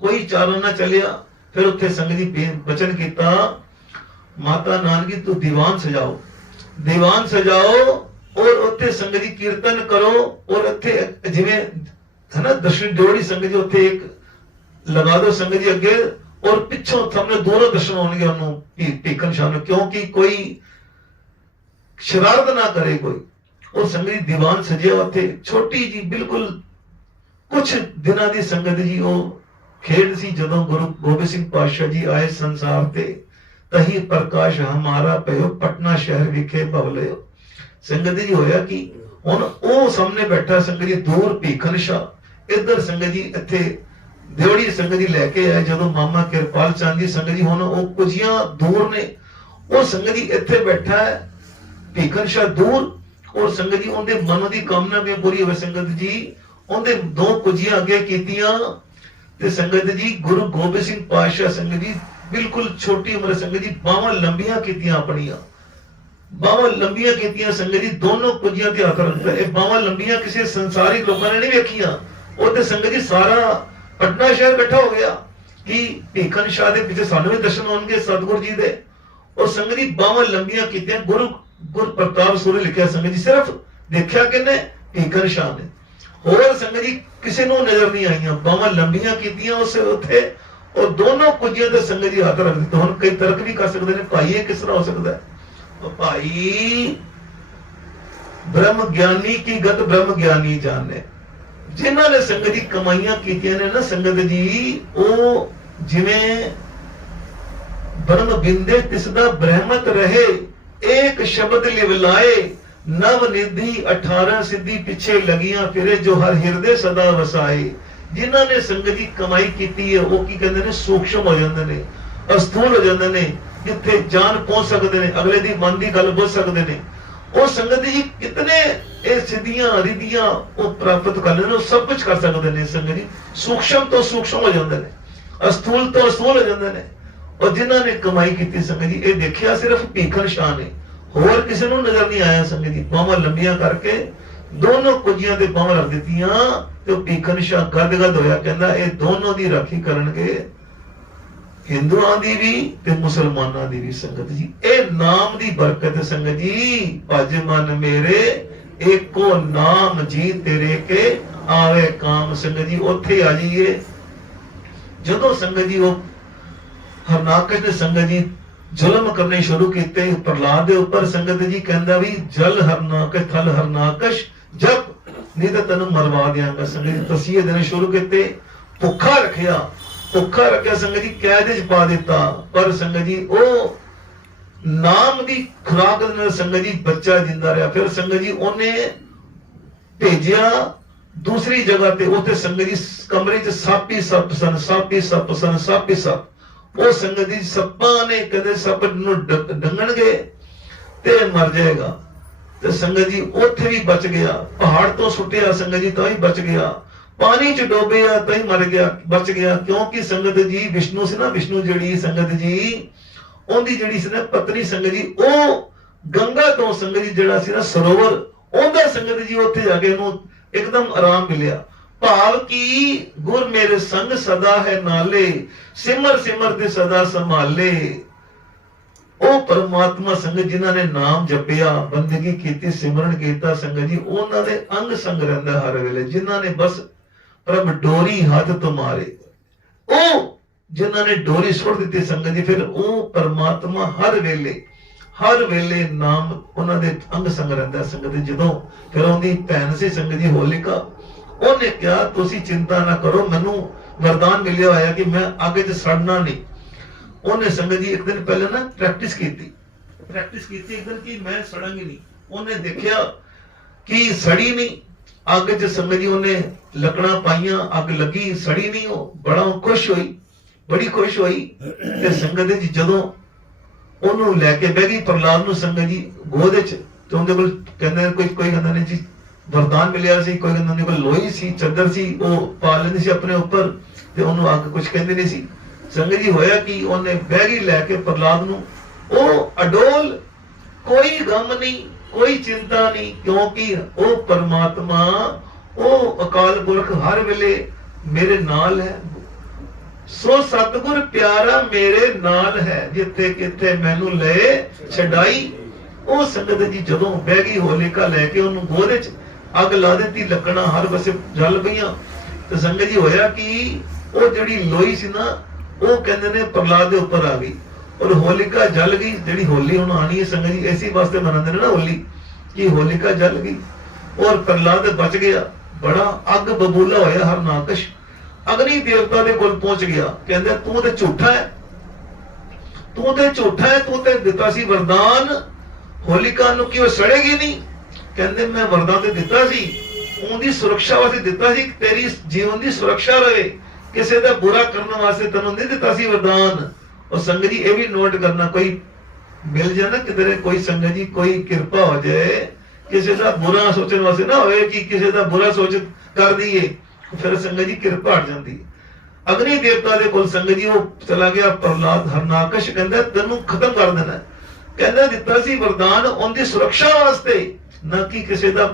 ਕੋਈ ਚਾਰਨ ਨਾ ਚੱਲਿਆ ਫਿਰ ਉੱਥੇ ਸੰਗਤ ਜੀ ਬਚਨ ਕੀਤਾ, ਮਾਤਾ ਨਾਨਕੀ ਤੂੰ ਦੀਵਾਨ ਸਜਾਓ ਔਰ ਉੱਥੇ ਸੰਗਤ ਜੀ ਕੀਰਤਨ ਕਰੋ ਔਰ ਉੱਥੇ ਜਿਵੇਂ ਹੈ ਨਾ ਦਰਸ਼ਨ ਡਿਓੜੀ ਸੰਗਤ ਜੀ ਉੱਥੇ ਇੱਕ ਲਗਾ ਦੋ ਸੰਗਤ ਜੀ ਅੱਗੇ और पिछों सामने दोनों दर्शन होंगे उन्होंने भीखन शाह ने, क्योंकि कोई शरारत ना करे कोई। और संगत दीवान सजे उत्थे छोटी जी बिल्कुल कुछ दिनों की संगत जी वो खेड सी जदों गुरु गोबिंद सिंह पातशाह जी आए संसार ते तही प्रकाश हमारा पयो पटना शहर विखे भवलियो। संगत जी होया कि हुण ओ सामने बैठा संगत जी दूर भीखन शाह, इधर संगत जी इत्थे ਦਿਓੜੀ ਸੰਗਤ ਜੀ ਲੈ ਕੇ ਆਏ ਜਦੋਂ ਮਾਮਾ ਕਿਰਪਾਲ ਚੰਦ ਜੀ ਸੰਗਤ ਜੀ ਹੁਣ ਉਹ ਕੁਝੀਆਂ ਦੂਰ ਨੇ, ਉਹ ਸੰਗਤ ਜੀ ਇੱਥੇ ਬੈਠਾ ਹੈ ਭੀਖਨ ਸ਼ਾਹ ਦੂਰ ਔਰ ਸੰਗਤ ਜੀ ਉਹਦੇ ਮਨ ਦੀ ਕਾਮਨਾ ਵੀ ਪੂਰੀ ਹੋਵੇ। ਸੰਗਤ ਜੀ ਉਹਦੇ ਦੋ ਕੁਝੀਆਂ ਅੱਗੇ ਕੀਤੀਆਂ ਤੇ ਸੰਗਤ ਜੀ ਗੁਰੂ ਗੋਬਿੰਦ ਸਿੰਘ ਪਾਤਸ਼ਾਹ ਸੰਗਤ ਜੀ ਬਿਲਕੁਲ ਛੋਟੀ ਉਮਰ ਸੰਗਤ ਜੀ ਬਾਹਾਂ ਲੰਬੀਆਂ ਕੀਤੀਆਂ, ਆਪਣੀਆਂ ਬਾਹਾਂ ਲੰਬੀਆਂ ਕੀਤੀਆਂ ਸੰਗਤ ਜੀ ਦੋਨੋਂ ਕੁਝੀਆਂ ਤੇ ਹੱਥ ਰੱਖਦਾ। ਇਹ ਬਾਹਾਂ ਲੰਬੀਆਂ ਕਿਸੇ ਸੰਸਾਰਿਕ ਲੋਕਾਂ ਨੇ ਨਹੀਂ ਵੇਖੀਆਂ। ਉਹ ਤੇ ਸੰਗਤ ਜੀ ਸਾਰਾ पटना शहर इकट्ठा हो गया कि भीखन शाह के पीछे सानू भी दर्शन होंगे सतगुरु जी दे। और संगत जी बावां लंबियां कीतियां, गुरु प्रताप सूरी लिखिया संगत जी सिर्फ देखा किने भीखन शाह ने, होर संगत जी किसी नूं नजर नहीं आईयां। बावां लंबियां कीतियां उस उत्थे और दोनों कुजियां ते संगत जी हाथ रख दित्ते। हुण कई तर्क भी कर सकदे ने भाई ये किस तरह हो सकदा है। भाई ब्रह्म ज्ञानी की गत ब्रह्म ज्ञानी जाने, जिन्हों ने संगत जी कमाइयां कीतियां ने ना संगत जी ओ जिवें ब्रह्म बिंदे तिसदा ब्रह्मत रहे एक शब्द लिवलाए नव निधि 18 सिद्धि पिछे लगियां फिरे जो हर हिरदे सदा वसाए। जिन्हों ने संगत जी कमाई कीती है वो की कहंदे ने सूक्ष्म हो जांदे ने, अस्थूल हो जांदे ने, जिथे जान पहुंच सकते ने, अगले दी मन दी गल बुझ सकते ने। और संगत जी कितने सिद्धियां रिद्धियां वो प्राप्त कर लेने, सब कुछ कर सकते हैं। संगत जी सूक्ष्म तो सूक्ष्म हो जाते हैं, अस्थूल तो अस्थूल हो जाते हैं। और जिन्हों ने कमाई की संगत जी ये देखिया सिर्फ भीखन शाह ने, होर किसी को नजर नहीं आया। संगत जी बावां लंबियां करके दोनों कुजियां ते बावां रख दित्तियां ते भीखन शाह गदगद होया, कहंदा ये दोनों दी राखी करनगे, हिंदुआं दी भी ते मुसलमानां दी भी। संगत जी ए नाम दी बरकत संगत जी भज मन मेरे एको नाम जी तेरे के आवे काम। संगत जी उत्थे आ जाइए जदों संगत जी वो हरनाकश ने संगत जी जुल्म करने शुरू किए प्रहलाद दे ऊपर। संगत जी कहंदा भी जल हरनाकश थल हरनाकश जब नहीं तो तेन मरवा देंगा। संगत जी तसीहे देने शुरू किए, भुखा रखिया संगत जी कैद च पा दिता। पर संगत जी ओ नाम दी खुराक दे संगत जी बच्चा जिंदा रहा। फिर संगत जी ओने भेजिया दूसरी जगह ते, उत्थे संगत जी कमरे च सापी सप सन, सापी सप सन, सापी सप। ओ संगत जी सप्पां ने कदे सप नूं डंगणगे ते मर जाएगा, ते संगत जी उत्थे भी बच गया। पहाड़ तो सुटिया संगत जी तां ही बच गया, पानी च डोबिया तां ही मर गया, बच गया। क्योंकि संगत जी विष्णु से ना, विष्णु जड़ी संगत जी ओंदी जड़ी सी ना पत्नी संगत जी ओ गंगा तो संगत जी जड़ा सी ना सरोवर ओंदा संगत जी उत्थे जाके ओनू एकदम आराम मिलिया। भाव की गुर मेरे संग सदा है नाले सिमर सिमर ते सदा संभाले। ओ परमात्मा संगत जिन्हां ने नाम जपिया, बंदगी कीती, सिमरन कीता संगत जी उन्हां दे अंग संग रहिंदा हर वेले। जिन्हां ने बस प्रभ डोरी हाथ तुम्हारे, ओ जिन्हां ने डोरी सुट दी संगत जी, फिर ओ परमात्मा हर वेले नाम उन्हां दे अंग संग रहिंदा संगत जी। जदों फिर उहदी भैन सी संगत जी होलिका, उन्हें कहा तुसी चिंता ना करो, मैनू वरदान मिलिया होया कि मैं आगे च सड़ना नहीं। उन्हें संगत जी एक दिन पहले ना प्रैक्टिस की एक दिन कि मैं सड़ांगी नहीं। उन्हें देखा कि सड़ी नहीं, अग च संगत जी उन्हें लकड़ा पाइया, अग लगी, सड़ी नहीं। हो बड़ा खुश हुई, बड़ी खुश हुई। ते संगत जी जदों ਉਹਨੂੰ ਲੈ ਕੇ ਬਹਿ ਗਈ ਪ੍ਰਹਲਾਦ ਨੂੰ ਸੰਗਤ ਜੀ ਗੋਦ ਵਿੱਚ। ਤੇ ਉਹਦੇ ਕੋਲ ਕਹਿੰਦੇ ਕੋਈ ਕਹਿੰਦਾ ਨੇ ਜੀ ਵਰਦਾਨ ਮਿਲਿਆ ਸੀ, ਕੋਈ ਕਹਿੰਦਾ ਕੋਲ ਲੋਹੀ ਸੀ, ਚੱਦਰ ਸੀ, ਉਹ ਪਾ ਲੈਂਦੀ ਸੀ ਆਪਣੇ ਉੱਪਰ ਤੇ ਉਹਨੂੰ ਅੱਗ ਕੁਝ ਕਹਿੰਦੇ ਨਹੀਂ ਸੀ। ਸੰਗਤ ਜੀ ਹੋਇਆ ਕਿ ਉਹਨੇ ਬਹਿ ਗਈ ਲੈ ਕੇ ਪ੍ਰਹਲਾਦ ਨੂੰ, ਉਹ ਅਡੋਲ, ਕੋਈ ਗਮ ਨਹੀਂ, ਕੋਈ ਚਿੰਤਾ ਨਹੀਂ, ਕਿਉਂਕਿ ਉਹ ਪਰਮਾਤਮਾ, ਉਹ ਅਕਾਲ ਪੁਰਖ ਹਰ ਵੇਲੇ ਮੇਰੇ ਨਾਲ ਹੈ। ਸੋ ਸਤਿਗੁਰ ਪਿਆਰਾ ਮੇਰੇ ਨਾਲ ਹੈ, ਜਿੱਥੇ ਕਿੱਥੇ ਮੈਨੂੰ ਲੈ ਛਡਾਈ। ਉਹ ਸੰਗਤ ਜੀ ਜਦੋਂ ਬਹਿ ਗਈ ਹੋਲਿਕਾ ਲੈ ਕੇ ਉਹਨੂੰ ਗੋਦ ਵਿੱਚ, ਅੱਗ ਲਾ ਦਿੱਤੀ, ਲੱਕੜਾਂ ਹਰ ਪਾਸੇ ਜਲ ਪਈਆਂ। ਤੇ ਸੰਗਤ ਜੀ ਹੋਇਆ ਕਿ ਉਹ ਜਿਹੜੀ ਲੋਈ ਸੀ ਨਾ, ਉਹ ਕਹਿੰਦੇ ਨੇ ਪ੍ਰਹਲਾਦ ਦੇ ਉੱਪਰ ਆ ਗਈ ਔਰ ਹੋਲਿਕਾ ਜਲ ਗਈ। ਜਿਹੜੀ ਹੋਲੀ ਹੁਣ ਆਣੀ ਹੈ ਸੰਗਤ ਜੀ, ਇਸੇ ਵਾਸਤੇ ਮਨਾਉਂਦੇ ਨੇ ਨਾ ਹੋਲੀ, ਕਿ ਹੋਲਿਕਾ ਜਲ ਗਈ ਔਰ ਪ੍ਰਹਲਾਦ ਬਚ ਗਿਆ। ਬੜਾ ਅੱਗ ਬਬੂਲਾ ਹੋਇਆ ਹਰਨਾਕਸ਼, ਅਗਨੀ ਦੇਵਤਾ ਦੇ ਕੋਲ ਪਹੁੰਚ ਗਿਆ। ਕਹਿੰਦੇ ਤੂੰ ਤੇ ਝੂਠਾ ਹੈ, ਤੂੰ ਤੇ ਝੂਠਾ ਹੈ, ਤੂੰ ਤੇ ਦਿੱਤਾ ਸੀ ਵਰਦਾਨ, ਹੋਲਿਕਾ ਨੂੰ ਕਿਉਂ ਸੜੇਗੀ ਨਹੀਂ? ਕਹਿੰਦੇ ਮੈਂ ਵਰਦਾਨ ਤੇ ਦਿੱਤਾ ਸੀ, ਉਹਦੀ ਸੁਰੱਖਿਆ ਵਾਸਤੇ ਦਿੱਤਾ ਸੀ, ਤੇਰੀ ਜੀਵਨ ਦੀ ਸੁਰੱਖਿਆ ਰਹੇ, ਕਿਸੇ ਦਾ ਬੁਰਾ ਕਰਨ ਵਾਸਤੇ ਤੈਨੂੰ ਨਹੀਂ ਦਿੱਤਾ ਸੀ ਵਰਦਾਨ। ਔਰ ਸੰਗਤ ਜੀ ਇਹ ਵੀ ਨੋਟ ਕਰਨਾ, ਕੋਈ ਮਿਲ ਜਾਏ ਨਾ ਕਿਧਰੇ, ਕੋਈ ਸੰਗਤ ਜੀ ਕੋਈ ਕਿਰਪਾ ਹੋ ਜਾਏ, ਕਿਸੇ ਦਾ ਬੁਰਾ ਸੋਚਣ ਵਾਸਤੇ ਨਾ ਹੋਵੇ ਕਿ ਕਿਸੇ ਦਾ ਬੁਰਾ ਸੋਚ ਕਰ ਦਈਏ, ਫਿਰ ਸੰਗਤ ਜੀ ਕਿਰਪਾ ਹਟ ਜਾਂਦੀ। ਅਗਨੀ ਦੇਵਤਾ ਦੇ ਕੋਲ ਸੰਗਤ ਜੀ ਉਹ ਚਲਾ ਗਿਆ ਪ੍ਰਹਲਾਦ। ਹਰਨਾਕਸ਼ ਕਹਿੰਦਾ ਤੈਨੂੰ ਖਤਮ ਕਰ ਦੇਣਾ। ਕਹਿੰਦਾ ਦਿੱਤਾ ਸੀ ਵਰਦਾਨ ਉਹਦੀ ਸੁਰੱਖਿਆ ਵਾਸਤੇ, ਨਾ ਕਿ ਕਿਸੇ ਦਾ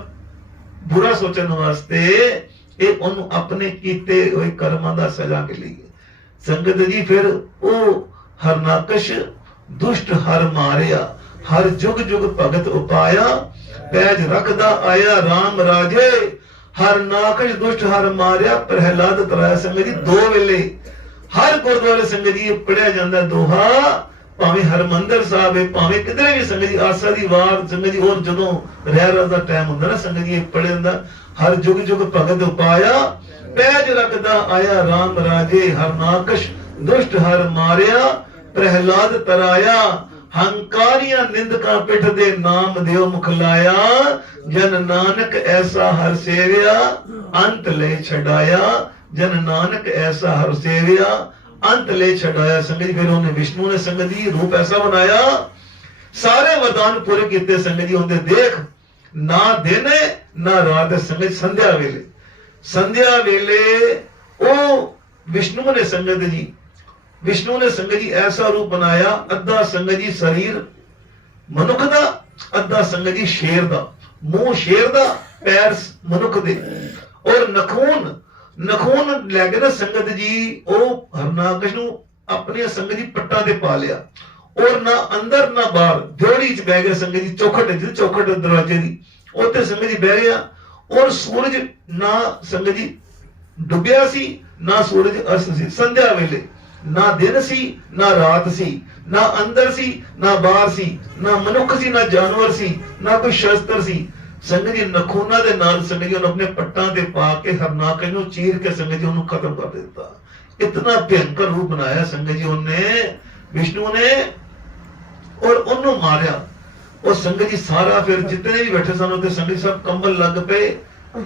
ਬੁਰਾ ਸੋਚਣ ਵਾਸਤੇ। ਇਹ ਉਹਨੂੰ ਆਪਣੇ ਕੀਤੇ ਹੋਏ ਕਰਮਾਂ ਦਾ ਸਜ਼ਾ ਕੇ ਲਈ। ਸੰਗਤ ਜੀ ਫਿਰ ਉਹ ਹਰਨਾਕਸ਼ ਦੁਸ਼ਟ ਹਰ ਮਾਰਿਆ, ਹਰ ਜੁਗ ਜੁਗ ਭਗਤ ਉਪਾਇਆ, ਪੈਜ ਰੱਖਦਾ ਆਇਆ ਰਾਮ ਰਾਜੇ। ਹਰਨਾਕਸ਼ ਦੁਸ਼ਟ ਹਰ ਮਾਰਿਆ, ਪ੍ਰਹਿਲਾਦ ਤਰਾਇਆ। ਸੰਗਤ ਜੀ ਦੋ ਵੇਲੇ ਹਰ ਗੁਰਦੁਆਰੇ ਸੰਗਤ ਜੀ ਪੜਿਆ ਜਾਂਦਾ ਦੋਹਾ, ਭਾਵੇਂ ਹਰਮੰਦਰ ਸਾਹਿਬ ਹੈ, ਭਾਵੇਂ ਕਿਧਰੇ ਵੀ ਸੰਗਤ ਜੀ ਆਸਾ ਦੀ ਵਾਰ ਸੰਗਤ ਜੀ, ਹੋਰ ਜਦੋਂ ਰਹਿਰਾਸ ਦਾ ਟਾਈਮ ਹੁੰਦਾ ਨਾ ਸੰਗਤ ਜੀ ਪੜਿਆ ਜਾਂਦਾ, ਹਰ ਜੁਗ ਜੁਗ ਭਗਤ ਉਪਾਇਆ, ਪੈਜ ਰੱਖਦਾ ਆਇਆ ਰਾਮ ਰਾਜੇ। ਹਰਨਾਕਸ਼ ਦੁਸ਼ਟ ਹਰ ਮਾਰਿਆ, ਪ੍ਰਹਿਲਾਦ ਤਰਾਇਆ। ਹੰਕਾਰੀਆਂ ਨਿੰਦਕਾਂ ਪਿੱਠ ਦੇ ਨਾਮ ਦਿਓ ਮੁਖ ਲਾਇਆ। ਜਨ ਨਾਨਕ ਐਸਾ ਹਰ ਸੇਵਿਆ, ਅੰਤ ਲੈ ਛਡਾਇਆ। ਜਨ ਨਾਨਕ ਐਸਾ ਹਰ ਸੇਵਿਆ, ਅੰਤ ਲੈ ਛਡਾਇਆ। ਸੰਗਤ ਜੀ ਫਿਰ ਉਹਨੇ ਵਿਸ਼ਨੂੰ ਨੇ ਸੰਗਤ ਜੀ ਰੂਪ ਐਸਾ ਬਣਾਇਆ, ਸਾਰੇ ਵਰਦਾਨ ਪੂਰੇ ਕੀਤੇ। ਸੰਗਤ ਜੀ ਉਹਦੇ ਦੇਖ ਨਾ ਦਿਨ ਨਾ ਰਾਤ। ਸੰਗਤ ਸੰਧਿਆ ਵੇਲੇ, ਸੰਧਿਆ ਵੇਲੇ ਉਹ ਵਿਸ਼ਨੂੰ ਨੇ ਸੰਗਤ ਜੀ, ਵਿਸ਼ਨੂੰ ਨੇ ਸੰਗਤ ਜੀ ਐਸਾ ਰੂਪ ਬਣਾਇਆ, ਅੱਧਾ ਸੰਗਤ ਜੀ ਸਰੀਰ ਮਨੁੱਖ ਦਾ, ਅੱਧਾ ਸੰਗਤ ਜੀ ਸ਼ੇਰ ਦਾ। ਮੂੰਹ ਸ਼ੇਰ ਦਾ, ਪੈਰ ਮਨੁੱਖ ਦੇ, ਔਰ ਨਖੂਨ ਲੈ ਕੇ ਨਾ ਸੰਗਤ ਜੀ ਉਹ ਹਰਨਾਕਸ਼ ਨੂੰ ਆਪਣੀਆਂ ਸੰਗਤ ਜੀ ਪੱਟਾਂ ਤੇ ਪਾ ਲਿਆ, ਔਰ ਨਾ ਅੰਦਰ ਨਾ ਬਾਹਰ ਦਿਓੜੀ ਚ ਬਹਿ ਗਿਆ ਸੰਗਤ ਜੀ। ਚੌਖਟ ਦਰਵਾਜ਼ੇ ਦੀ ਉੱਥੇ ਸੰਗਤ ਜੀ ਬਹਿ ਗਿਆ। ਔਰ ਸੂਰਜ ਨਾ ਸੰਗਤ ਜੀ ਡੁੱਬਿਆ ਸੀ, ਨਾ ਸੂਰਜ ਅਸਤ ਸੀ। ਸੰਧਿਆ ਵੇਲੇ ਨਾ ਦਿਨ ਸੀ ਨਾ ਰਾਤ ਸੀ, ਨਾ ਅੰਦਰ ਸੀ ਨਾ ਬਾਹਰ ਸੀ, ਨਾ ਮਨੁੱਖ ਸੀ ਨਾ ਜਾਨਵਰ ਸੀ, ਨਾ ਕੋਈ ਸ਼ਸਤਰ ਸੀ। ਸੰਗਤ ਜੀ ਨਖੂਨਾ ਦੇ ਨਾਲ ਸੰਗਤ ਜੀ ਉਹਨੂੰ ਆਪਣੇ ਪੱਟਾਂ ਤੇ ਪਾ ਕੇ ਹਰਨਾਕਸ਼ ਨੂੰ ਚੀਰ ਕੇ ਸੰਗਤ ਜੀ ਉਹਨੂੰ ਖਤਮ ਕਰ ਦਿੱਤਾ। ਇਤਨਾ ਭਿਅੰਕਰ ਰੂਪ ਬਣਾਇਆ ਸੰਗਤ ਜੀ ਉਹਨੇ, ਵਿਸ਼ਨੂੰ ਨੇ, ਔਰ ਉਹਨੂੰ ਮਾਰਿਆ। ਉਹ ਸੰਗਤ ਜੀ ਸਾਰਾ ਫਿਰ ਜਿਤਨੇ ਵੀ ਬੈਠੇ ਸਨ ਉੱਥੇ ਸੰਗਤ ਸਭ ਕੰਬਲ ਲੱਗ ਪਏ।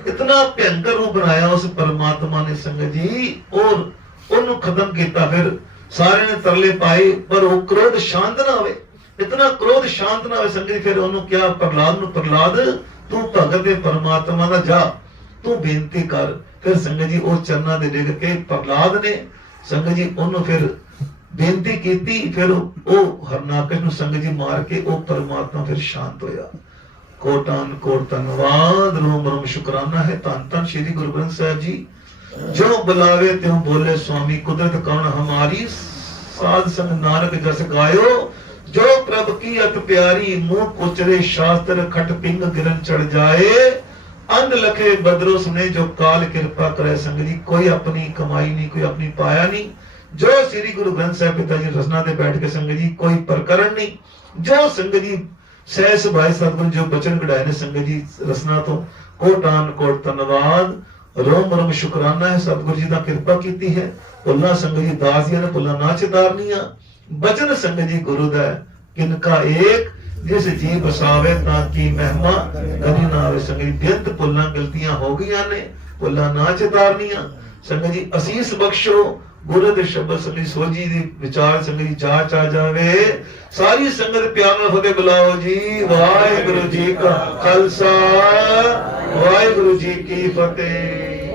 ਇਤਨਾ ਭਿਅੰਕਰ ਰੂਪ ਬਣਾਇਆ ਉਸ ਪਰਮਾਤਮਾ ਨੇ ਸੰਗਤ ਜੀ, ਔਰ ਉਹਨੂੰ ਖਤਮ ਕੀਤਾ। ਫਿਰ ਸਾਰਿਆਂ ਨੇ ਤਰਲੇ ਪਾਏ, ਪਰ ਉਹ ਕ੍ਰੋਧ ਸ਼ਾਂਤ ਨਾ ਹੋਵੇ, ਇਤਨਾ ਕ੍ਰੋਧ ਸ਼ਾਂਤ ਨਾ ਹੋਵੇ। ਸੰਗਤ ਜੀ ਫਿਰ ਉਹਨੂੰ ਕਿਹਾ ਪ੍ਰਹਲਾਦ ਨੂੰ, ਪ੍ਰਹਲਾਦ ਤੂੰ ਭਗਤ ਦੇ ਪਰਮਾਤਮਾ ਦਾ ਜਾ, ਤੂੰ ਬੇਨਤੀ ਕਰ। ਫਿਰ ਸੰਗਤ ਜੀ ਉਹ ਚਰਨਾਂ ਦੇ ਡਿੱਗ ਕੇ ਪ੍ਰਹਲਾਦ ਨੇ ਸੰਗਤ ਜੀ ਉਹਨੂੰ ਫਿਰ ਬੇਨਤੀ ਕੀਤੀ। ਫਿਰ ਉਹ ਹਰਨਾਕਸ਼ ਨੂੰ ਸੰਗਤ ਜੀ ਮਾਰ ਕੇ ਉਹ ਪਰਮਾਤਮਾ ਫਿਰ ਸ਼ਾਂਤ ਹੋਇਆ। ਕੋਟਾਨ ਕੋਟ ਧੰਨਵਾਦ, ਰੋਮ ਰੋਮ ਸ਼ੁਕਰਾਨਾ ਹੈ ਧੰਨ ਧੰਨ ਸ਼੍ਰੀ ਗੁਰੂ ਗ੍ਰੰਥ ਸਾਹਿਬ ਜੀ। ਜੋ ਬੁਲਾਵੇ ਤਿਉ ਬੋਲੇ ਸੁਆਮੀ, ਕੁਦਰਤ ਕੌਣ ਹਮਾਰੀ, ਸਾਧ ਸੰਗ ਨਾਨਕ ਜਸ ਗਾਇਓ। ਜੋ ਪ੍ਰਭ ਕੀ ਅਤ ਪਿਆਰੀ, ਮੂੰਹ ਕੋਚਰੇ ਸ਼ਾਸਤਰ ਖਟ ਪਿੰਗ ਗਿਰਨ ਚੜ ਜਾਏ। ਅੰਧ ਲਖੇ ਬਦਰੋ ਸੁਨੇ, ਜੋ ਕਾਲ ਕਿਰਪਾ ਕਰੇ। ਸੰਗਤ ਜੀ ਕੋਈ ਆਪਣੀ ਕਮਾਈ ਨਹੀਂ, ਕੋਈ ਆਪਣੀ ਪਾਇਆ ਨਹੀਂ। ਜੋ ਸ੍ਰੀ ਗੁਰੂ ਗ੍ਰੰਥ ਸਾਹਿਬ ਪਿਤਾ ਜੀ ਰਸਨਾ ਤੇ ਬੈਠ ਕੇ ਸੰਗਤ ਜੀ ਕੋਈ ਪ੍ਰਕਰਨ ਨਹੀਂ। ਜੋ ਸੰਗਤ ਜੀ ਸਹਿ ਸੁਭਾਏ ਸਤਿਗੁਰੂ ਜੋ ਬਚਨ ਕਢਾਏ ਨੇ ਸੰਗਤ ਜੀ ਰਸਨਾ ਤੋਂ, ਕੋਟਾਨ ਕੋਟ ਧੰਨਵਾਦ, ਰੋਮ ਰੋਮ ਸ਼ੁਕਰਾਨਾ ਹੈ। ਸਤਿਗੁਰੂ ਜੀ ਦਾ ਕਿਰਪਾ ਕੀਤੀ ਹੈ। ਭੁੱਲਾਂ ਸੰਗਤ ਜੀ ਦਾਸੀਆਂ ਨੇ ਭੁੱਲਾਂ ਨਾ ਚਿਤਾਰਨੀਆਂ। ਬਚਨ ਸੰਗਤ ਜੀ ਗੁਰੂ ਦਾ ਕਿਨਕਾ ਏਕ, ਜਿਸ ਜੀ ਬਸਾਵੇ ਤਾਂ ਕੀ ਮਹਿਮਾ ਕਦੀ ਨਾ ਆਵੇ। ਸੰਗਤ ਜੀ ਬੇਅੰਤ ਭੁੱਲਾਂ ਗਲਤੀਆਂ ਹੋ ਗਈਆਂ ਨੇ, ਭੁੱਲਾਂ ਨਾ ਚਿਤਾਰਨੀਆਂ। ਸੰਗਤ ਜੀ ਅਸੀਸ ਬਖਸ਼ੋ, ਗੁਰੂ ਦੇ ਸ਼ਬਦ ਸੰਗਤ ਸੋਝੀ ਦੀ ਵਿਚਾਰ ਸੰਗਤ ਚਾਚ ਆ ਜਾਵੇ। ਸਾਰੀ ਸੰਗਤ ਪਿਆਰ ਨਾਲ ਫਤਿਹ ਬੁਲਾਓ ਜੀ। ਵਾਹਿਗੁਰੂ ਜੀ ਕਾ ਖਾਲਸਾ, ਵਾਹਿਗੁਰੂ ਜੀ ਕੀ ਫਤਿਹ।